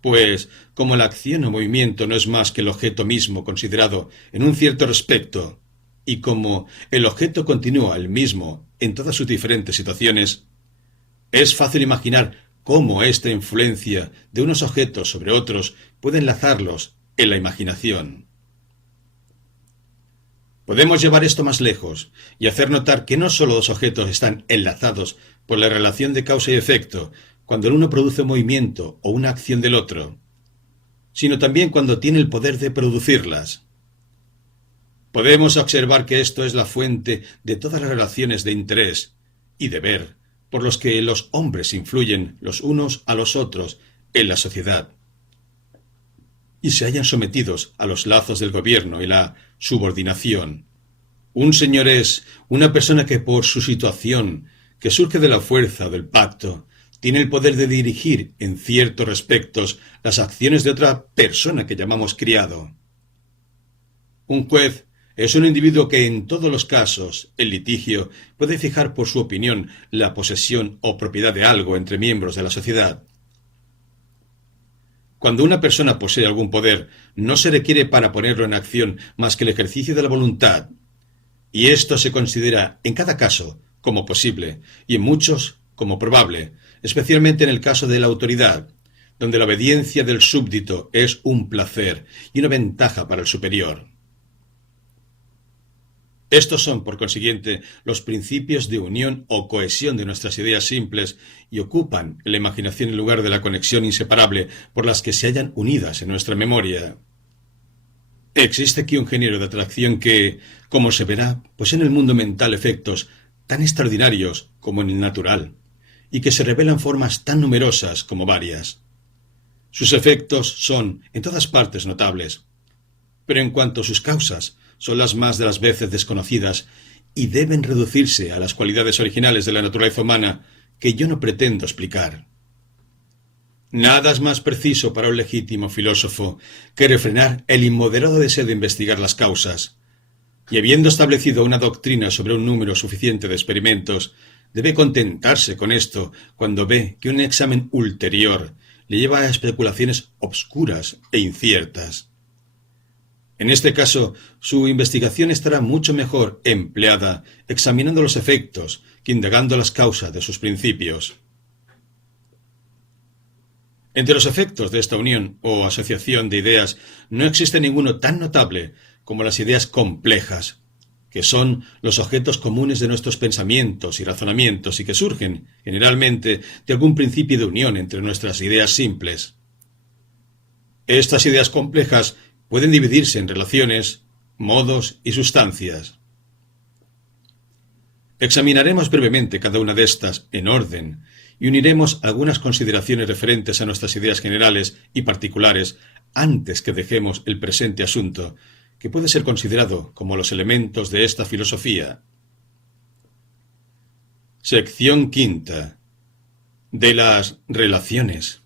Pues, como la acción o movimiento no es más que el objeto mismo considerado en un cierto respecto, y como el objeto continúa el mismo en todas sus diferentes situaciones, es fácil imaginar cómo esta influencia de unos objetos sobre otros puede enlazarlos en la imaginación. Podemos llevar esto más lejos y hacer notar que no solo dos objetos están enlazados por la relación de causa y efecto cuando el uno produce un movimiento o una acción del otro, sino también cuando tiene el poder de producirlas. Podemos observar que esto es la fuente de todas las relaciones de interés y deber por los que los hombres influyen los unos a los otros en la sociedad y se hallan sometidos a los lazos del gobierno y la subordinación. Un señor es una persona que por su situación, que surge de la fuerza o del pacto, tiene el poder de dirigir en ciertos respectos las acciones de otra persona que llamamos criado. Un juez es un individuo que en todos los casos, en litigio, puede fijar por su opinión la posesión o propiedad de algo entre miembros de la sociedad. Cuando una persona posee algún poder, no se requiere para ponerlo en acción más que el ejercicio de la voluntad, y esto se considera en cada caso como posible y en muchos como probable, especialmente en el caso de la autoridad, donde la obediencia del súbdito es un placer y una ventaja para el superior. Estos son, por consiguiente, los principios de unión o cohesión de nuestras ideas simples y ocupan en la imaginación el lugar de la conexión inseparable por las que se hallan unidas en nuestra memoria. Existe aquí un género de atracción que, como se verá, posee en el mundo mental efectos tan extraordinarios como en el natural, y que se revelan formas tan numerosas como varias. Sus efectos son, en todas partes, notables, pero en cuanto a sus causas, son las más de las veces desconocidas y deben reducirse a las cualidades originales de la naturaleza humana que yo no pretendo explicar. Nada es más preciso para un legítimo filósofo que refrenar el inmoderado deseo de investigar las causas, y habiendo establecido una doctrina sobre un número suficiente de experimentos, debe contentarse con esto cuando ve que un examen ulterior le lleva a especulaciones obscuras e inciertas. En este caso, su investigación estará mucho mejor empleada examinando los efectos que indagando las causas de sus principios. Entre los efectos de esta unión o asociación de ideas no existe ninguno tan notable como las ideas complejas, que son los objetos comunes de nuestros pensamientos y razonamientos y que surgen, generalmente, de algún principio de unión entre nuestras ideas simples. Estas ideas complejas pueden dividirse en relaciones, modos y sustancias. Examinaremos brevemente cada una de estas en orden y uniremos algunas consideraciones referentes a nuestras ideas generales y particulares antes que dejemos el presente asunto, que puede ser considerado como los elementos de esta filosofía. Sección quinta. De las relaciones.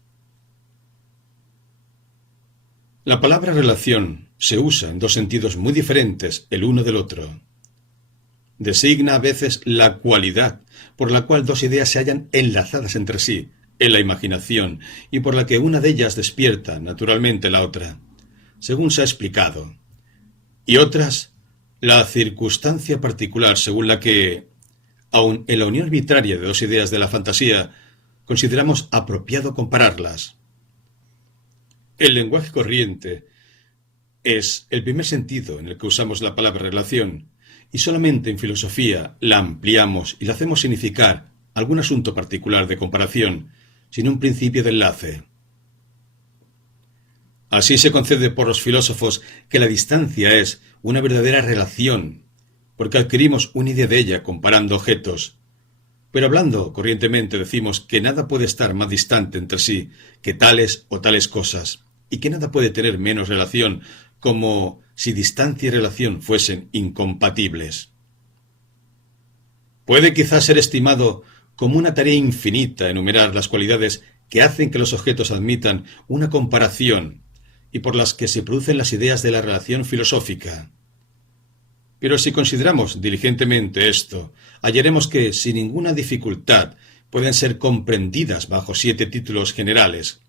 La palabra relación se usa en dos sentidos muy diferentes el uno del otro. Designa a veces la cualidad por la cual dos ideas se hallan enlazadas entre sí en la imaginación y por la que una de ellas despierta naturalmente la otra, según se ha explicado, y otras la circunstancia particular según la que, aun en la unión arbitraria de dos ideas de la fantasía, consideramos apropiado compararlas. El lenguaje corriente es el primer sentido en el que usamos la palabra relación, y solamente en filosofía la ampliamos y la hacemos significar algún asunto particular de comparación, sin un principio de enlace. Así se concede por los filósofos que la distancia es una verdadera relación, porque adquirimos una idea de ella comparando objetos. Pero hablando corrientemente decimos que nada puede estar más distante entre sí que tales o tales cosas, y que nada puede tener menos relación, como si distancia y relación fuesen incompatibles. Puede quizás ser estimado como una tarea infinita enumerar las cualidades que hacen que los objetos admitan una comparación y por las que se producen las ideas de la relación filosófica. Pero si consideramos diligentemente esto, hallaremos que, sin ninguna dificultad, pueden ser comprendidas bajo 7 títulos generales,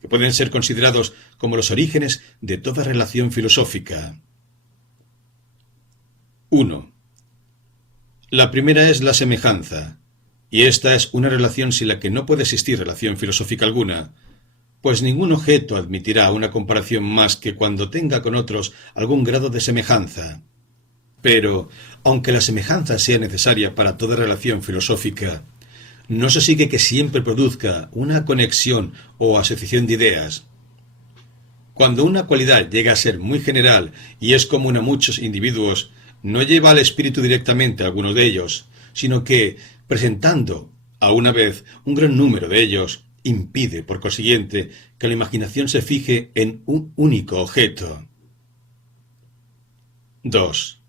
que pueden ser considerados como los orígenes de toda relación filosófica. 1. La primera es la semejanza, y esta es una relación sin la que no puede existir relación filosófica alguna, pues ningún objeto admitirá una comparación más que cuando tenga con otros algún grado de semejanza. Pero, aunque la semejanza sea necesaria para toda relación filosófica, no se sigue que siempre produzca una conexión o asociación de ideas. Cuando una cualidad llega a ser muy general y es común a muchos individuos, no lleva al espíritu directamente a alguno de ellos, sino que, presentando a una vez un gran número de ellos, impide, por consiguiente, que la imaginación se fije en un único objeto. 2.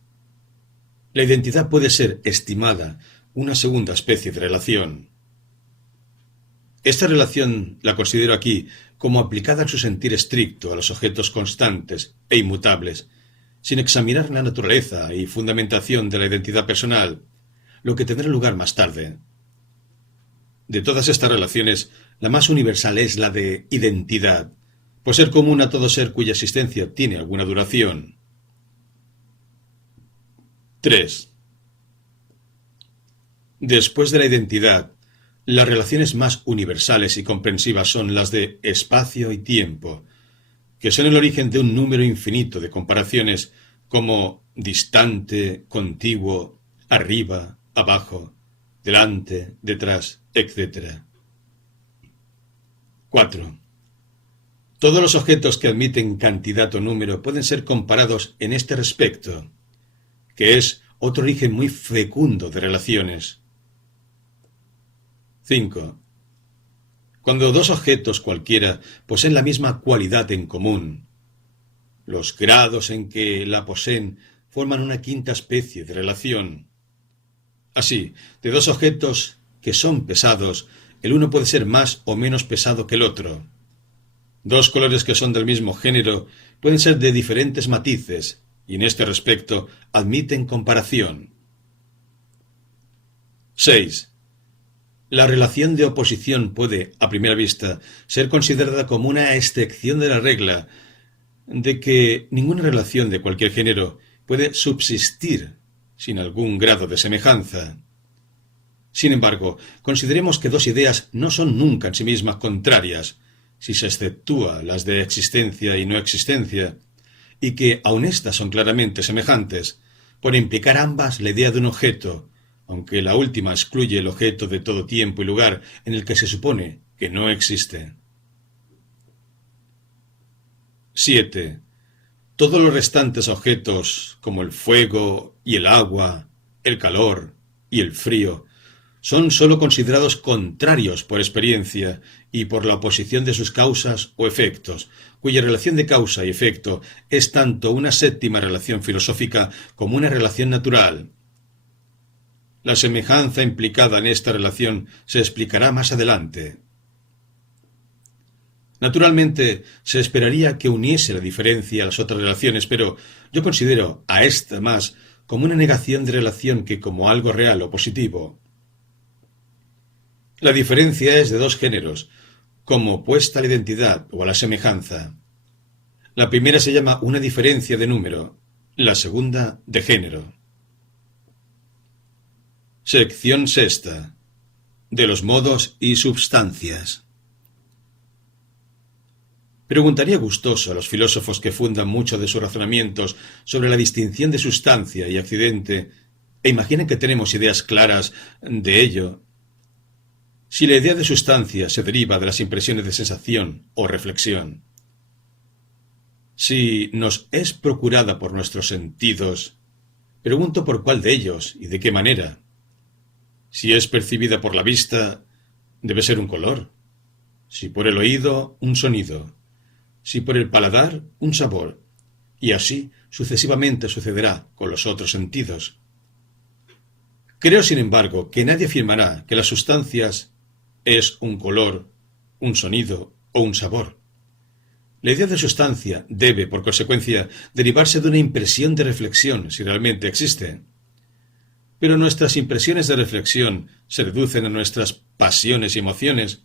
La identidad puede ser estimada una segunda especie de relación. Esta relación la considero aquí como aplicada en su sentir estricto a los objetos constantes e inmutables, sin examinar la naturaleza y fundamentación de la identidad personal, lo que tendrá lugar más tarde. De todas estas relaciones, la más universal es la de identidad, por ser común a todo ser cuya existencia tiene alguna duración. 3. Después de la identidad, las relaciones más universales y comprensivas son las de espacio y tiempo, que son el origen de un número infinito de comparaciones como distante, contiguo, arriba, abajo, delante, detrás, etc. 4. Todos los objetos que admiten cantidad o número pueden ser comparados en este respecto, que es otro origen muy fecundo de relaciones. 5. Cuando dos objetos cualquiera poseen la misma cualidad en común, los grados en que la poseen forman una quinta especie de relación. Así, de dos objetos que son pesados, el uno puede ser más o menos pesado que el otro. Dos colores que son del mismo género pueden ser de diferentes matices, y en este respecto admiten comparación. 6. La relación de oposición puede, a primera vista, ser considerada como una excepción de la regla de que ninguna relación de cualquier género puede subsistir sin algún grado de semejanza. Sin embargo, consideremos que dos ideas no son nunca en sí mismas contrarias, si se exceptúa las de existencia y no existencia, y que aun éstas son claramente semejantes, por implicar ambas la idea de un objeto, aunque la última excluye el objeto de todo tiempo y lugar en el que se supone que no existe. 7. Todos los restantes objetos, como el fuego y el agua, el calor y el frío, son sólo considerados contrarios por experiencia y por la oposición de sus causas o efectos, cuya relación de causa y efecto es tanto una séptima relación filosófica como una relación natural. La semejanza implicada en esta relación se explicará más adelante. Naturalmente, se esperaría que uniese la diferencia a las otras relaciones, pero yo considero a esta más como una negación de relación que como algo real o positivo. La diferencia es de dos géneros, como opuesta a la identidad o a la semejanza. La primera se llama una diferencia de número, la segunda de género. Sección sexta. De los modos y substancias. Preguntaría gustoso a los filósofos que fundan muchos de sus razonamientos sobre la distinción de sustancia y accidente, e imaginan que tenemos ideas claras de ello, si la idea de sustancia se deriva de las impresiones de sensación o reflexión. Si nos es procurada por nuestros sentidos, pregunto por cuál de ellos y de qué manera. Si es percibida por la vista, debe ser un color. Si por el oído, un sonido. Si por el paladar, un sabor. Y así sucesivamente sucederá con los otros sentidos. Creo, sin embargo, que nadie afirmará que las sustancias es un color, un sonido o un sabor. La idea de sustancia debe, por consecuencia, derivarse de una impresión de reflexión, si realmente existe. Pero nuestras impresiones de reflexión se reducen a nuestras pasiones y emociones,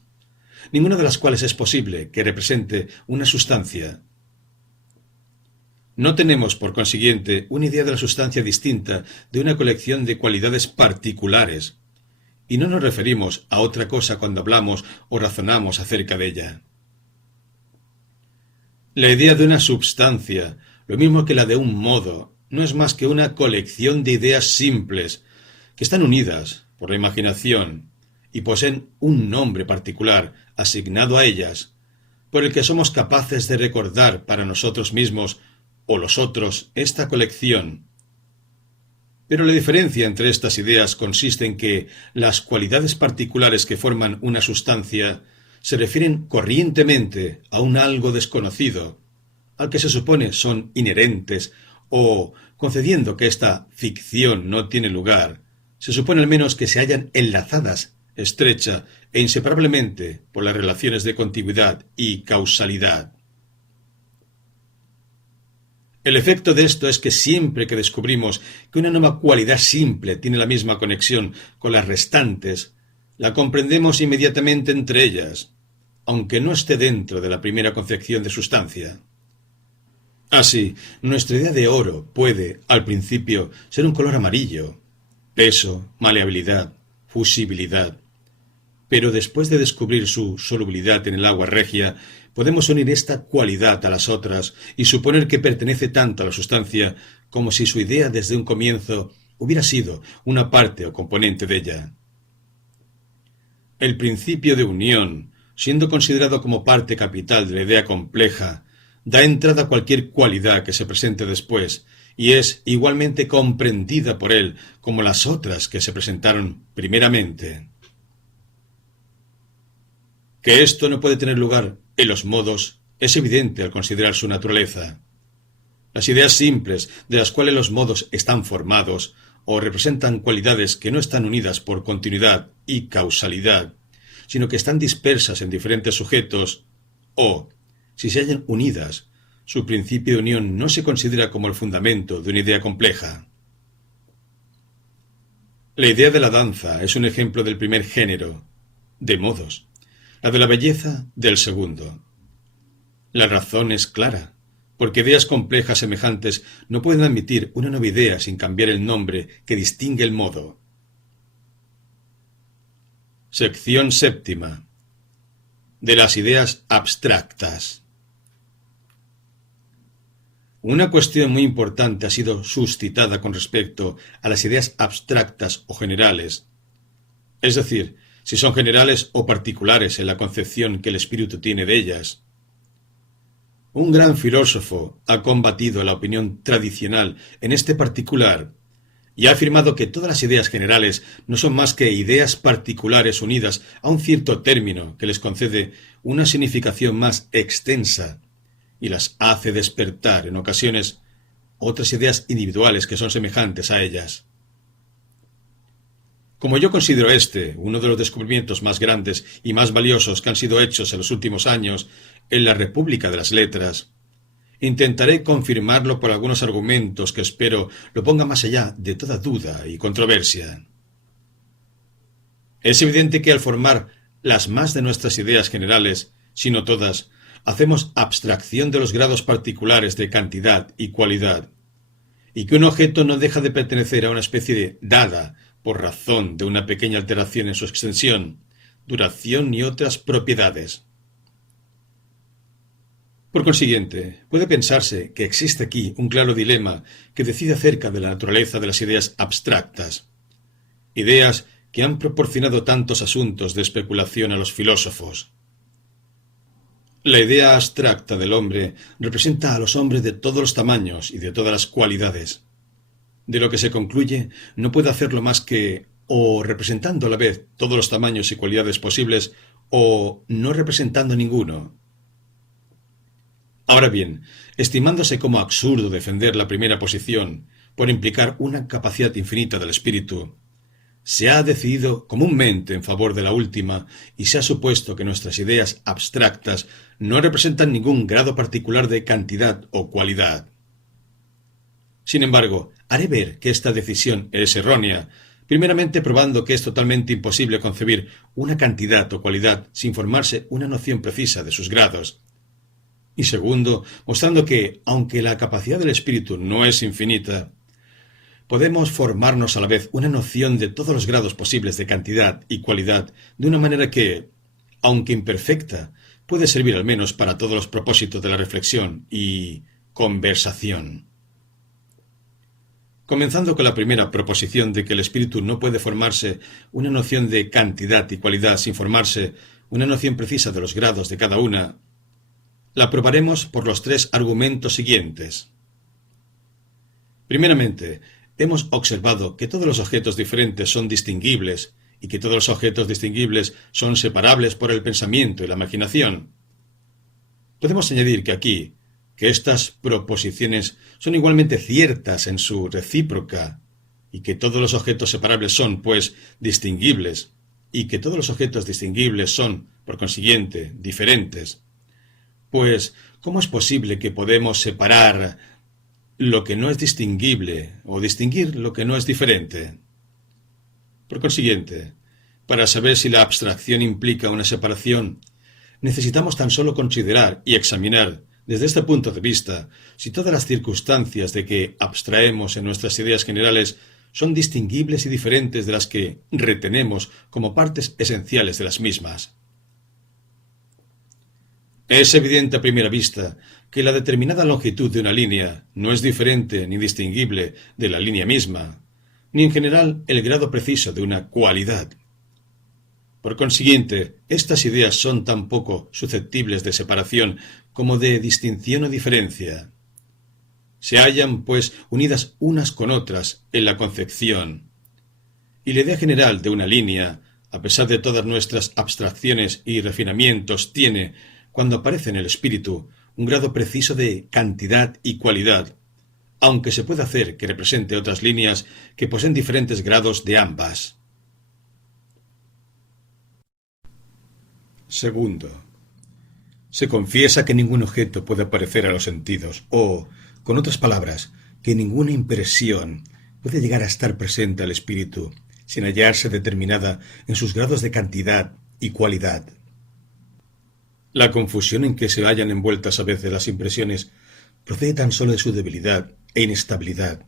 ninguna de las cuales es posible que represente una sustancia. No tenemos, por consiguiente, una idea de la sustancia distinta de una colección de cualidades particulares, y no nos referimos a otra cosa cuando hablamos o razonamos acerca de ella. La idea de una substancia, lo mismo que la de un modo, no es más que una colección de ideas simples, que están unidas por la imaginación y poseen un nombre particular asignado a ellas, por el que somos capaces de recordar para nosotros mismos o los otros esta colección. Pero la diferencia entre estas ideas consiste en que las cualidades particulares que forman una sustancia se refieren corrientemente a un algo desconocido, al que se supone son inherentes, o, concediendo que esta ficción no tiene lugar, se supone al menos que se hallan enlazadas, estrecha e inseparablemente por las relaciones de contigüidad y causalidad. El efecto de esto es que siempre que descubrimos que una nueva cualidad simple tiene la misma conexión con las restantes, la comprendemos inmediatamente entre ellas, aunque no esté dentro de la primera concepción de sustancia. Así, nuestra idea de oro puede, al principio, ser un color amarillo, peso, maleabilidad, fusibilidad. Pero después de descubrir su solubilidad en el agua regia, podemos unir esta cualidad a las otras y suponer que pertenece tanto a la sustancia como si su idea desde un comienzo hubiera sido una parte o componente de ella. El principio de unión, siendo considerado como parte capital de la idea compleja, da entrada a cualquier cualidad que se presente después, y es igualmente comprendida por él como las otras que se presentaron primeramente. Que esto no puede tener lugar en los modos es evidente al considerar su naturaleza. Las ideas simples de las cuales los modos están formados o representan cualidades que no están unidas por continuidad y causalidad, sino que están dispersas en diferentes sujetos, o, si se hallan unidas, su principio de unión no se considera como el fundamento de una idea compleja. La idea de la danza es un ejemplo del primer género, de modos, la de la belleza del segundo. La razón es clara, porque ideas complejas semejantes no pueden admitir una nueva idea sin cambiar el nombre que distingue el modo. Sección séptima. De las ideas abstractas. Una cuestión muy importante ha sido suscitada con respecto a las ideas abstractas o generales, es decir, si son generales o particulares en la concepción que el espíritu tiene de ellas. Un gran filósofo ha combatido la opinión tradicional en este particular y ha afirmado que todas las ideas generales no son más que ideas particulares unidas a un cierto término que les concede una significación más extensa y las hace despertar en ocasiones otras ideas individuales que son semejantes a ellas. Como yo considero uno de los descubrimientos más grandes y más valiosos que han sido hechos en los últimos años en la República de las Letras, intentaré confirmarlo por algunos argumentos que espero lo pongan más allá de toda duda y controversia. Es evidente que al formar las más de nuestras ideas generales, si no todas, hacemos abstracción de los grados particulares de cantidad y cualidad, y que un objeto no deja de pertenecer a una especie de dada por razón de una pequeña alteración en su extensión, duración y otras propiedades. Por consiguiente, puede pensarse que existe aquí un claro dilema que decide acerca de la naturaleza de las ideas abstractas, ideas que han proporcionado tantos asuntos de especulación a los filósofos. La idea abstracta del hombre representa a los hombres de todos los tamaños y de todas las cualidades. De lo que se concluye, no puede hacerlo más que o representando a la vez todos los tamaños y cualidades posibles, o no representando ninguno. Ahora bien, estimándose como absurdo defender la primera posición, por implicar una capacidad infinita del espíritu, se ha decidido comúnmente en favor de la última y se ha supuesto que nuestras ideas abstractas no representan ningún grado particular de cantidad o cualidad. Sin embargo, haré ver que esta decisión es errónea, primeramente probando que es totalmente imposible concebir una cantidad o cualidad sin formarse una noción precisa de sus grados. Y segundo, mostrando que, aunque la capacidad del espíritu no es infinita, podemos formarnos a la vez una noción de todos los grados posibles de cantidad y cualidad de una manera que, aunque imperfecta, puede servir al menos para todos los propósitos de la reflexión y conversación. Comenzando con la primera proposición de que el espíritu no puede formarse una noción de cantidad y cualidad sin formarse una noción precisa de los grados de cada una, la probaremos por los tres argumentos siguientes. Primeramente, hemos observado que todos los objetos diferentes son distinguibles y que todos los objetos distinguibles son separables por el pensamiento y la imaginación. Podemos añadir que aquí, que estas proposiciones son igualmente ciertas en su recíproca, y que todos los objetos separables son, pues, distinguibles, y que todos los objetos distinguibles son, por consiguiente, diferentes. Pues, ¿cómo es posible que podemos separar lo que no es distinguible o distinguir lo que no es diferente? Por consiguiente, para saber si la abstracción implica una separación, necesitamos tan solo considerar y examinar desde este punto de vista si todas las circunstancias de que abstraemos en nuestras ideas generales son distinguibles y diferentes de las que retenemos como partes esenciales de las mismas. Es evidente a primera vista que la determinada longitud de una línea no es diferente ni distinguible de la línea misma, ni en general el grado preciso de una cualidad. Por consiguiente, estas ideas son tan poco susceptibles de separación como de distinción o diferencia. Se hallan, pues, unidas unas con otras en la concepción. Y la idea general de una línea, a pesar de todas nuestras abstracciones y refinamientos, tiene, cuando aparece en el espíritu, un grado preciso de cantidad y cualidad, aunque se puede hacer que represente otras líneas que poseen diferentes grados de ambas. Segundo, se confiesa que ningún objeto puede aparecer a los sentidos, o, con otras palabras, que ninguna impresión puede llegar a estar presente al espíritu sin hallarse determinada en sus grados de cantidad y cualidad. La confusión en que se hallan envueltas a veces las impresiones procede tan solo de su debilidad e inestabilidad,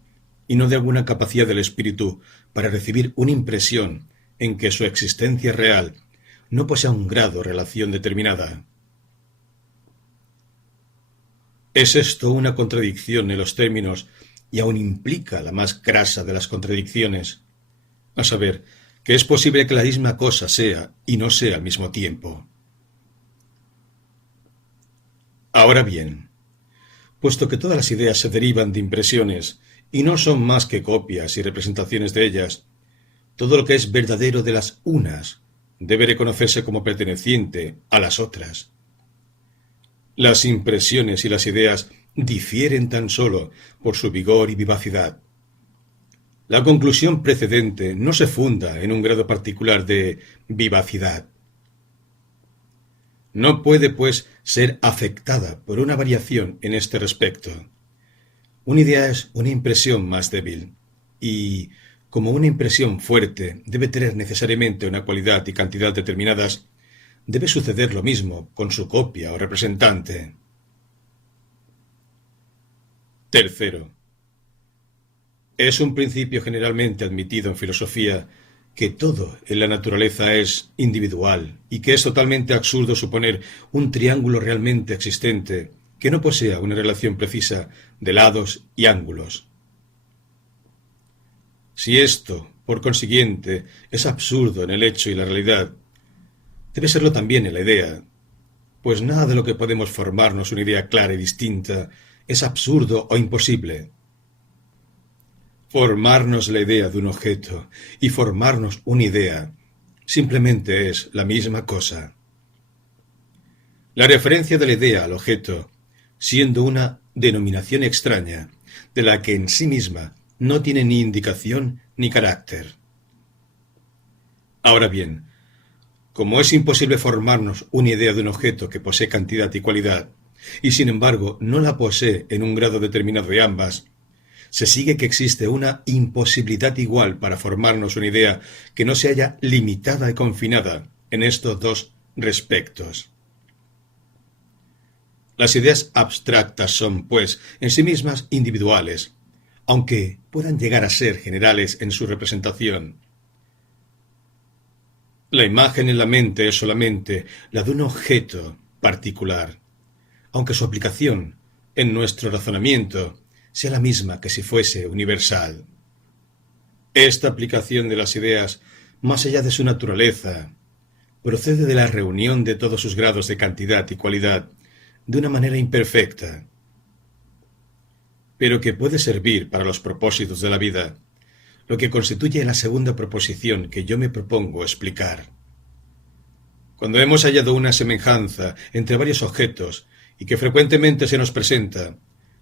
y no de alguna capacidad del espíritu para recibir una impresión en que su existencia real no posea un grado o relación determinada. Es esto una contradicción en los términos y aun implica la más grasa de las contradicciones, a saber, que es posible que la misma cosa sea y no sea al mismo tiempo. Ahora bien, puesto que todas las ideas se derivan de impresiones y no son más que copias y representaciones de ellas, todo lo que es verdadero de las unas debe reconocerse como perteneciente a las otras. Las impresiones y las ideas difieren tan solo por su vigor y vivacidad. La conclusión precedente no se funda en un grado particular de vivacidad. No puede, pues, ser afectada por una variación en este respecto. Una idea es una impresión más débil, y, como una impresión fuerte debe tener necesariamente una cualidad y cantidad determinadas, debe suceder lo mismo con su copia o representante. Tercero, es un principio generalmente admitido en filosofía que todo en la naturaleza es individual y que es totalmente absurdo suponer un triángulo realmente existente que no posea una relación precisa de lados y ángulos. Si esto, por consiguiente, es absurdo en el hecho y la realidad, debe serlo también en la idea, pues nada de lo que podemos formarnos una idea clara y distinta es absurdo o imposible. Formarnos la idea de un objeto y formarnos una idea simplemente es la misma cosa. La referencia de la idea al objeto, siendo una denominación extraña, de la que en sí misma no tiene ni indicación ni carácter. Ahora bien, como es imposible formarnos una idea de un objeto que posee cantidad y cualidad, y sin embargo no la posee en un grado determinado de ambas, se sigue que existe una imposibilidad igual para formarnos una idea que no se haya limitada y confinada en estos dos respectos. Las ideas abstractas son, pues, en sí mismas individuales, aunque puedan llegar a ser generales en su representación. La imagen en la mente es solamente la de un objeto particular, aunque su aplicación en nuestro razonamiento sea la misma que si fuese universal. Esta aplicación de las ideas, más allá de su naturaleza, procede de la reunión de todos sus grados de cantidad y cualidad de una manera imperfecta, pero que puede servir para los propósitos de la vida, lo que constituye la segunda proposición que yo me propongo explicar. Cuando hemos hallado una semejanza entre varios objetos y que frecuentemente se nos presenta,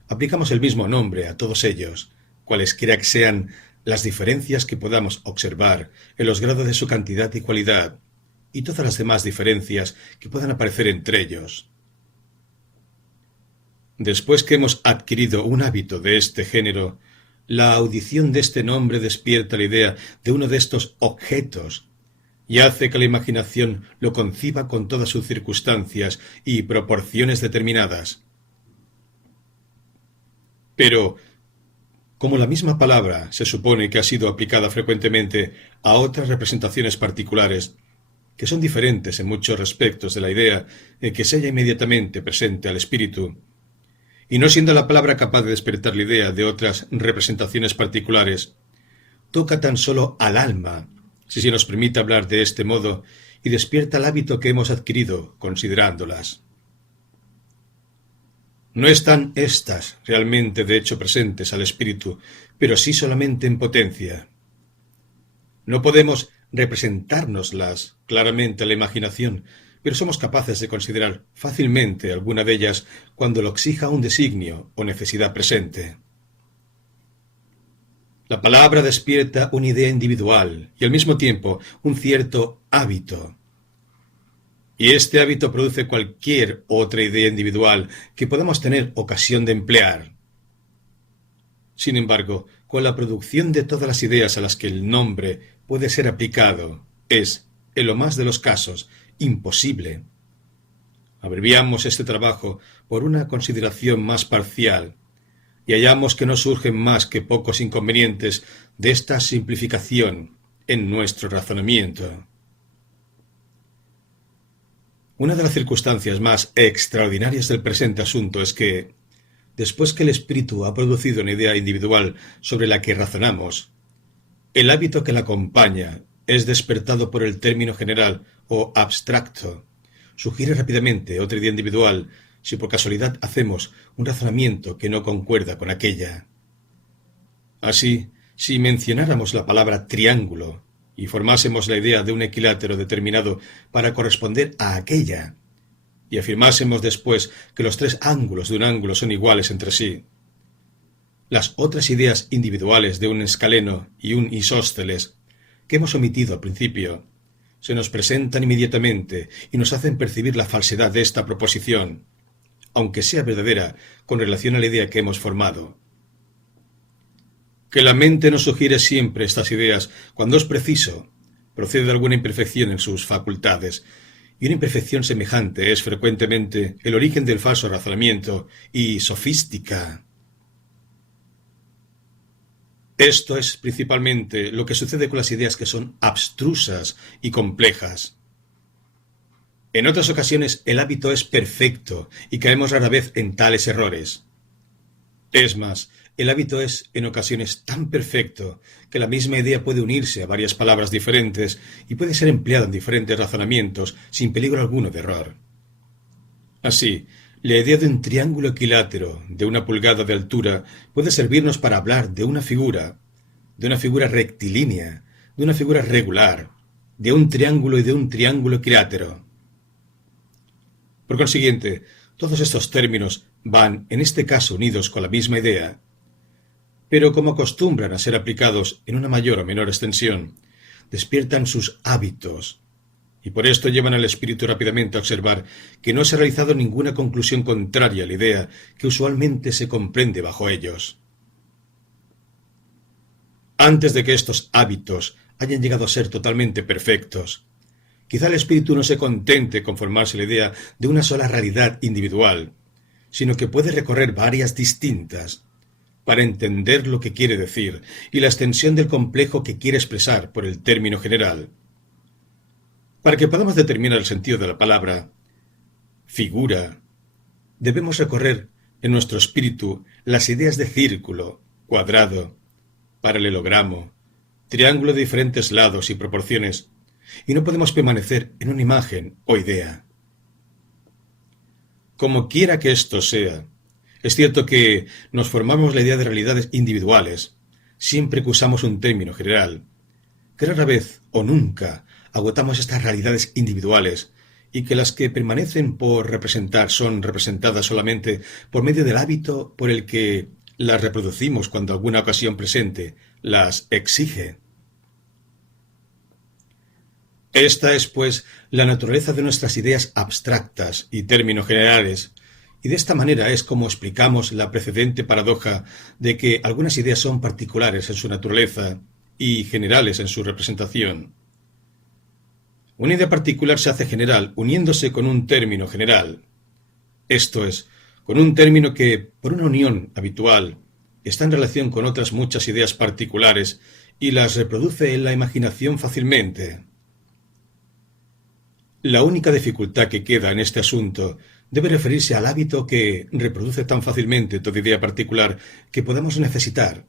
aplicamos el mismo nombre a todos ellos, cualesquiera que sean las diferencias que podamos observar en los grados de su cantidad y cualidad, y todas las demás diferencias que puedan aparecer entre ellos. Después que hemos adquirido un hábito de este género, la audición de este nombre despierta la idea de uno de estos objetos y hace que la imaginación lo conciba con todas sus circunstancias y proporciones determinadas. Pero, como la misma palabra se supone que ha sido aplicada frecuentemente a otras representaciones particulares, que son diferentes en muchos respectos de la idea que se halla inmediatamente presente al espíritu, y no siendo la palabra capaz de despertar la idea de otras representaciones particulares, toca tan solo al alma, si se nos permite hablar de este modo, y despierta el hábito que hemos adquirido considerándolas. No están éstas realmente de hecho presentes al espíritu, pero sí solamente en potencia. No podemos representárnoslas claramente a la imaginación, pero somos capaces de considerar fácilmente alguna de ellas cuando lo exija un designio o necesidad presente. La palabra despierta una idea individual y al mismo tiempo un cierto hábito. Y este hábito produce cualquier otra idea individual que podamos tener ocasión de emplear. Sin embargo, con la producción de todas las ideas a las que el nombre puede ser aplicado, es, en lo más de los casos, imposible. Abreviamos este trabajo por una consideración más parcial y hallamos que no surgen más que pocos inconvenientes de esta simplificación en nuestro razonamiento. Una de las circunstancias más extraordinarias del presente asunto es que, después que el espíritu ha producido una idea individual sobre la que razonamos, el hábito que la acompaña es despertado por el término general o abstracto. Sugiere rápidamente otra idea individual si por casualidad hacemos un razonamiento que no concuerda con aquella. Así, si mencionáramos la palabra triángulo y formásemos la idea de un equilátero determinado para corresponder a aquella, y afirmásemos después que los tres ángulos de un ángulo son iguales entre sí, las otras ideas individuales de un escaleno y un isósceles que hemos omitido al principio se nos presentan inmediatamente y nos hacen percibir la falsedad de esta proposición, aunque sea verdadera con relación a la idea que hemos formado. Que la mente nos sugiere siempre estas ideas cuando es preciso, procede de alguna imperfección en sus facultades, y una imperfección semejante es frecuentemente el origen del falso razonamiento y sofística. Esto es principalmente lo que sucede con las ideas que son abstrusas y complejas. En otras ocasiones el hábito es perfecto y caemos rara vez en tales errores. Es más, el hábito es en ocasiones tan perfecto que la misma idea puede unirse a varias palabras diferentes y puede ser empleada en diferentes razonamientos sin peligro alguno de error. Así, la idea de un triángulo equilátero de 1 pulgada de altura puede servirnos para hablar de una figura rectilínea, de una figura regular, de un triángulo y de un triángulo equilátero. Por consiguiente, todos estos términos van, en este caso, unidos con la misma idea, pero como acostumbran a ser aplicados en una mayor o menor extensión, despiertan sus hábitos, y por esto llevan al espíritu rápidamente a observar que no se ha realizado ninguna conclusión contraria a la idea que usualmente se comprende bajo ellos. Antes de que estos hábitos hayan llegado a ser totalmente perfectos, quizá el espíritu no se contente con formarse la idea de una sola realidad individual, sino que puede recorrer varias distintas, para entender lo que quiere decir y la extensión del complejo que quiere expresar por el término general. Para que podamos determinar el sentido de la palabra figura, debemos recorrer en nuestro espíritu las ideas de círculo, cuadrado, paralelogramo, triángulo de diferentes lados y proporciones, y no podemos permanecer en una imagen o idea. Como quiera que esto sea, es cierto que nos formamos la idea de realidades individuales, siempre que usamos un término general, que rara vez o nunca agotamos estas realidades individuales y que las que permanecen por representar son representadas solamente por medio del hábito por el que las reproducimos cuando alguna ocasión presente las exige. Esta es, pues, la naturaleza de nuestras ideas abstractas y términos generales, y de esta manera es como explicamos la precedente paradoja de que algunas ideas son particulares en su naturaleza y generales en su representación. Una idea particular se hace general uniéndose con un término general, esto es, con un término que, por una unión habitual, está en relación con otras muchas ideas particulares y las reproduce en la imaginación fácilmente. La única dificultad que queda en este asunto debe referirse al hábito que reproduce tan fácilmente toda idea particular que podamos necesitar,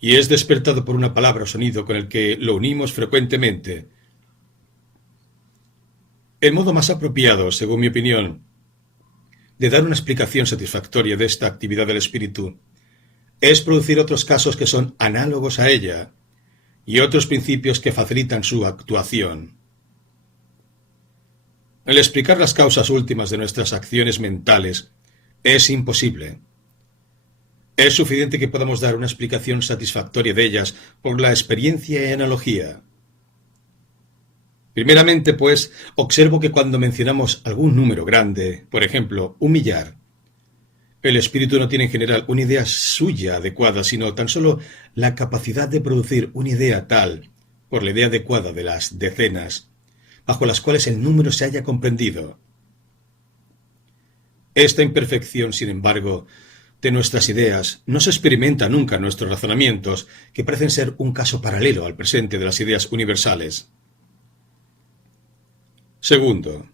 y es despertado por una palabra o sonido con el que lo unimos frecuentemente. El modo más apropiado, según mi opinión, de dar una explicación satisfactoria de esta actividad del espíritu es producir otros casos que son análogos a ella y otros principios que facilitan su actuación. El explicar las causas últimas de nuestras acciones mentales es imposible. Es suficiente que podamos dar una explicación satisfactoria de ellas por la experiencia y analogía. Primeramente, pues, observo que cuando mencionamos algún número grande, por ejemplo, 1.000.000, el espíritu no tiene en general una idea suya adecuada, sino tan solo la capacidad de producir una idea tal, por la idea adecuada de las decenas, bajo las cuales el número se haya comprendido. Esta imperfección, sin embargo, de nuestras ideas no se experimenta nunca en nuestros razonamientos, que parecen ser un caso paralelo al presente de las ideas universales. Segundo,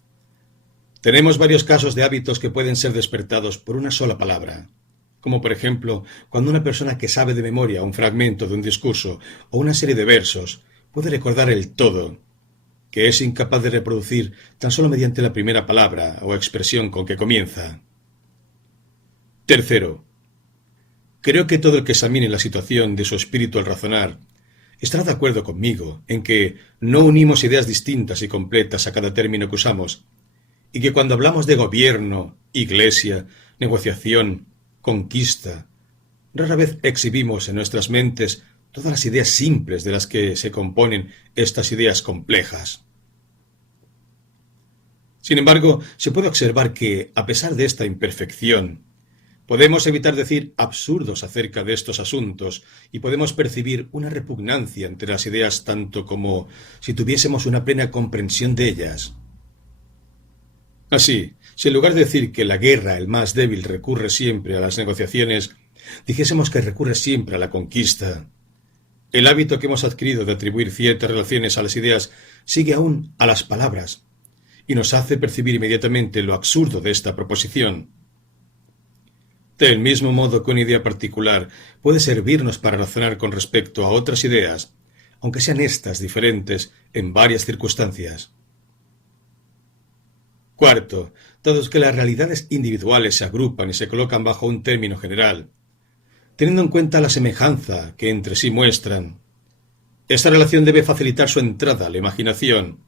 tenemos varios casos de hábitos que pueden ser despertados por una sola palabra, como por ejemplo cuando una persona que sabe de memoria un fragmento de un discurso o una serie de versos puede recordar el todo, que es incapaz de reproducir tan solo mediante la primera palabra o expresión con que comienza. Tercero, creo que todo el que examine la situación de su espíritu al razonar estará de acuerdo conmigo en que no unimos ideas distintas y completas a cada término que usamos, y que cuando hablamos de gobierno, iglesia, negociación, conquista, rara vez exhibimos en nuestras mentes todas las ideas simples de las que se componen estas ideas complejas. Sin embargo, se puede observar que, a pesar de esta imperfección, podemos evitar decir absurdos acerca de estos asuntos y podemos percibir una repugnancia entre las ideas tanto como si tuviésemos una plena comprensión de ellas. Así, si en lugar de decir que la guerra, el más débil, recurre siempre a las negociaciones, dijésemos que recurre siempre a la conquista, el hábito que hemos adquirido de atribuir ciertas relaciones a las ideas sigue aún a las palabras y nos hace percibir inmediatamente lo absurdo de esta proposición. Del mismo modo que una idea particular puede servirnos para razonar con respecto a otras ideas, aunque sean éstas diferentes en varias circunstancias. Cuarto, dado que las realidades individuales se agrupan y se colocan bajo un término general, teniendo en cuenta la semejanza que entre sí muestran. Esta relación debe facilitar su entrada a la imaginación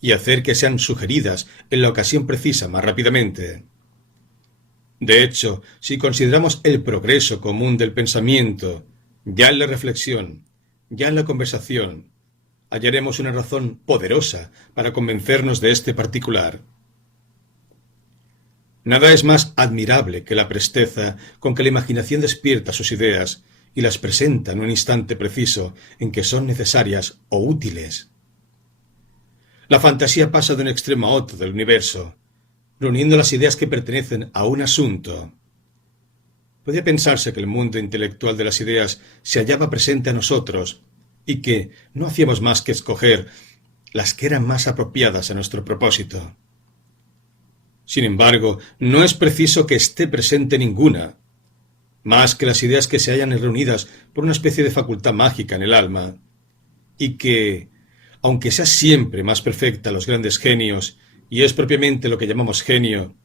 y hacer que sean sugeridas en la ocasión precisa más rápidamente. De hecho, si consideramos el progreso común del pensamiento, ya en la reflexión, ya en la conversación, hallaremos una razón poderosa para convencernos de este particular. Nada es más admirable que la presteza con que la imaginación despierta sus ideas y las presenta en un instante preciso en que son necesarias o útiles. La fantasía pasa de un extremo a otro del universo, reuniendo las ideas que pertenecen a un asunto. Podría pensarse que el mundo intelectual de las ideas se hallaba presente a nosotros y que no hacíamos más que escoger las que eran más apropiadas a nuestro propósito. Sin embargo, no es preciso que esté presente ninguna, más que las ideas que se hallan reunidas por una especie de facultad mágica en el alma, y que, aunque sea siempre más perfecta los grandes genios, y es propiamente lo que llamamos genio,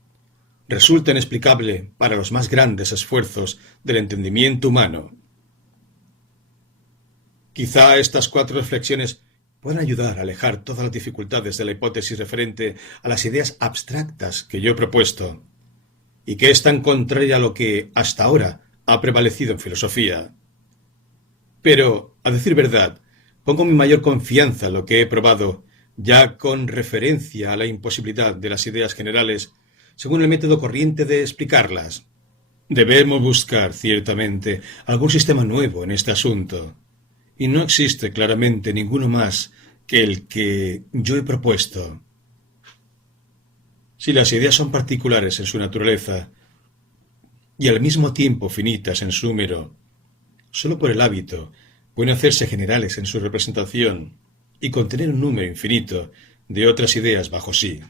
resulta inexplicable para los más grandes esfuerzos del entendimiento humano. Quizá estas 4 reflexiones puedan ayudar a alejar todas las dificultades de la hipótesis referente a las ideas abstractas que yo he propuesto, y que es tan contraria a lo que, hasta ahora, ha prevalecido en filosofía. Pero, a decir verdad, pongo mi mayor confianza en lo que he probado, ya con referencia a la imposibilidad de las ideas generales, según el método corriente de explicarlas. Debemos buscar, ciertamente, algún sistema nuevo en este asunto, y no existe claramente ninguno más que el que yo he propuesto. Si las ideas son particulares en su naturaleza y al mismo tiempo finitas en su número, sólo por el hábito pueden hacerse generales en su representación y contener un número infinito de otras ideas bajo sí.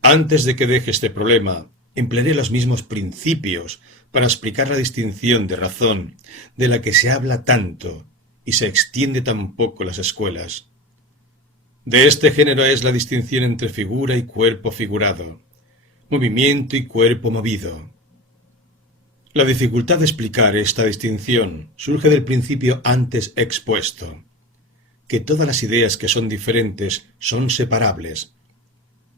Antes de que deje este problema, emplearé los mismos principios para explicar la distinción de razón de la que se habla tanto y se extiende tan poco en las escuelas. De este género es la distinción entre figura y cuerpo figurado, movimiento y cuerpo movido. La dificultad de explicar esta distinción surge del principio antes expuesto, que todas las ideas que son diferentes son separables,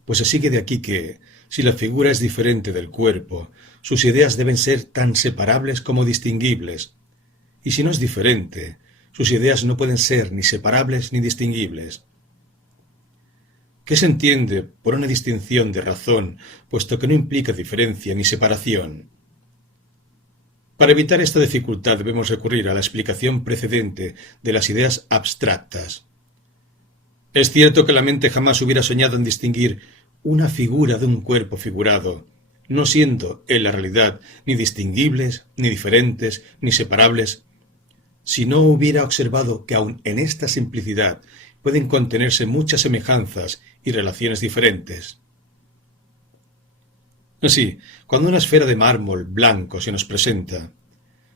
pues se sigue de aquí que, si la figura es diferente del cuerpo, sus ideas deben ser tan separables como distinguibles, y si no es diferente, sus ideas no pueden ser ni separables ni distinguibles. ¿Qué se entiende por una distinción de razón, puesto que no implica diferencia ni separación? Para evitar esta dificultad debemos recurrir a la explicación precedente de las ideas abstractas. Es cierto que la mente jamás hubiera soñado en distinguir una figura de un cuerpo figurado, no siendo en la realidad ni distinguibles, ni diferentes, ni separables, si no hubiera observado que aun en esta simplicidad pueden contenerse muchas semejanzas y relaciones diferentes. Así, cuando una esfera de mármol blanco se nos presenta,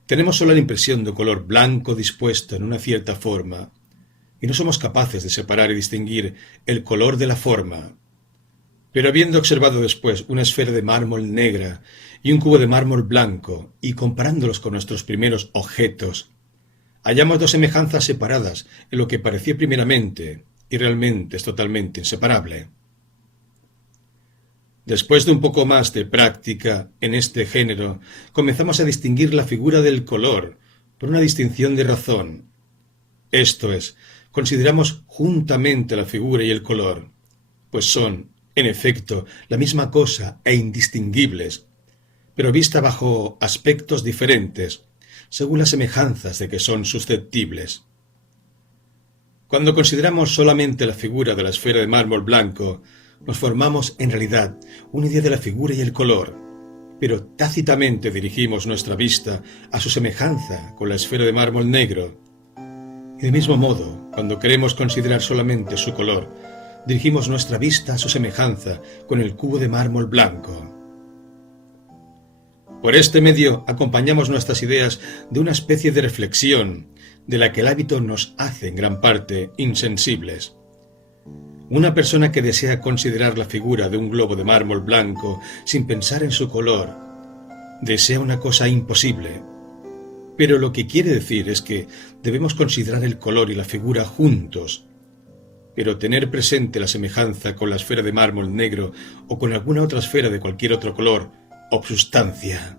tenemos solo la impresión de un color blanco dispuesto en una cierta forma, y no somos capaces de separar y distinguir el color de la forma. Pero habiendo observado después una esfera de mármol negra y un cubo de mármol blanco, y comparándolos con nuestros primeros objetos, hallamos 2 semejanzas separadas en lo que parecía primeramente, y realmente es totalmente inseparable. Después de un poco más de práctica en este género, comenzamos a distinguir la figura del color por una distinción de razón. Esto es, consideramos juntamente la figura y el color, pues son, en efecto, la misma cosa e indistinguibles, pero vista bajo aspectos diferentes, según las semejanzas de que son susceptibles. Cuando consideramos solamente la figura de la esfera de mármol blanco, nos formamos en realidad una idea de la figura y el color, pero tácitamente dirigimos nuestra vista a su semejanza con la esfera de mármol negro. Y del mismo modo, cuando queremos considerar solamente su color, dirigimos nuestra vista a su semejanza con el cubo de mármol blanco. Por este medio acompañamos nuestras ideas de una especie de reflexión de la que el hábito nos hace en gran parte insensibles. Una persona que desea considerar la figura de un globo de mármol blanco sin pensar en su color, desea una cosa imposible. Pero lo que quiere decir es que debemos considerar el color y la figura juntos, pero tener presente la semejanza con la esfera de mármol negro o con alguna otra esfera de cualquier otro color o sustancia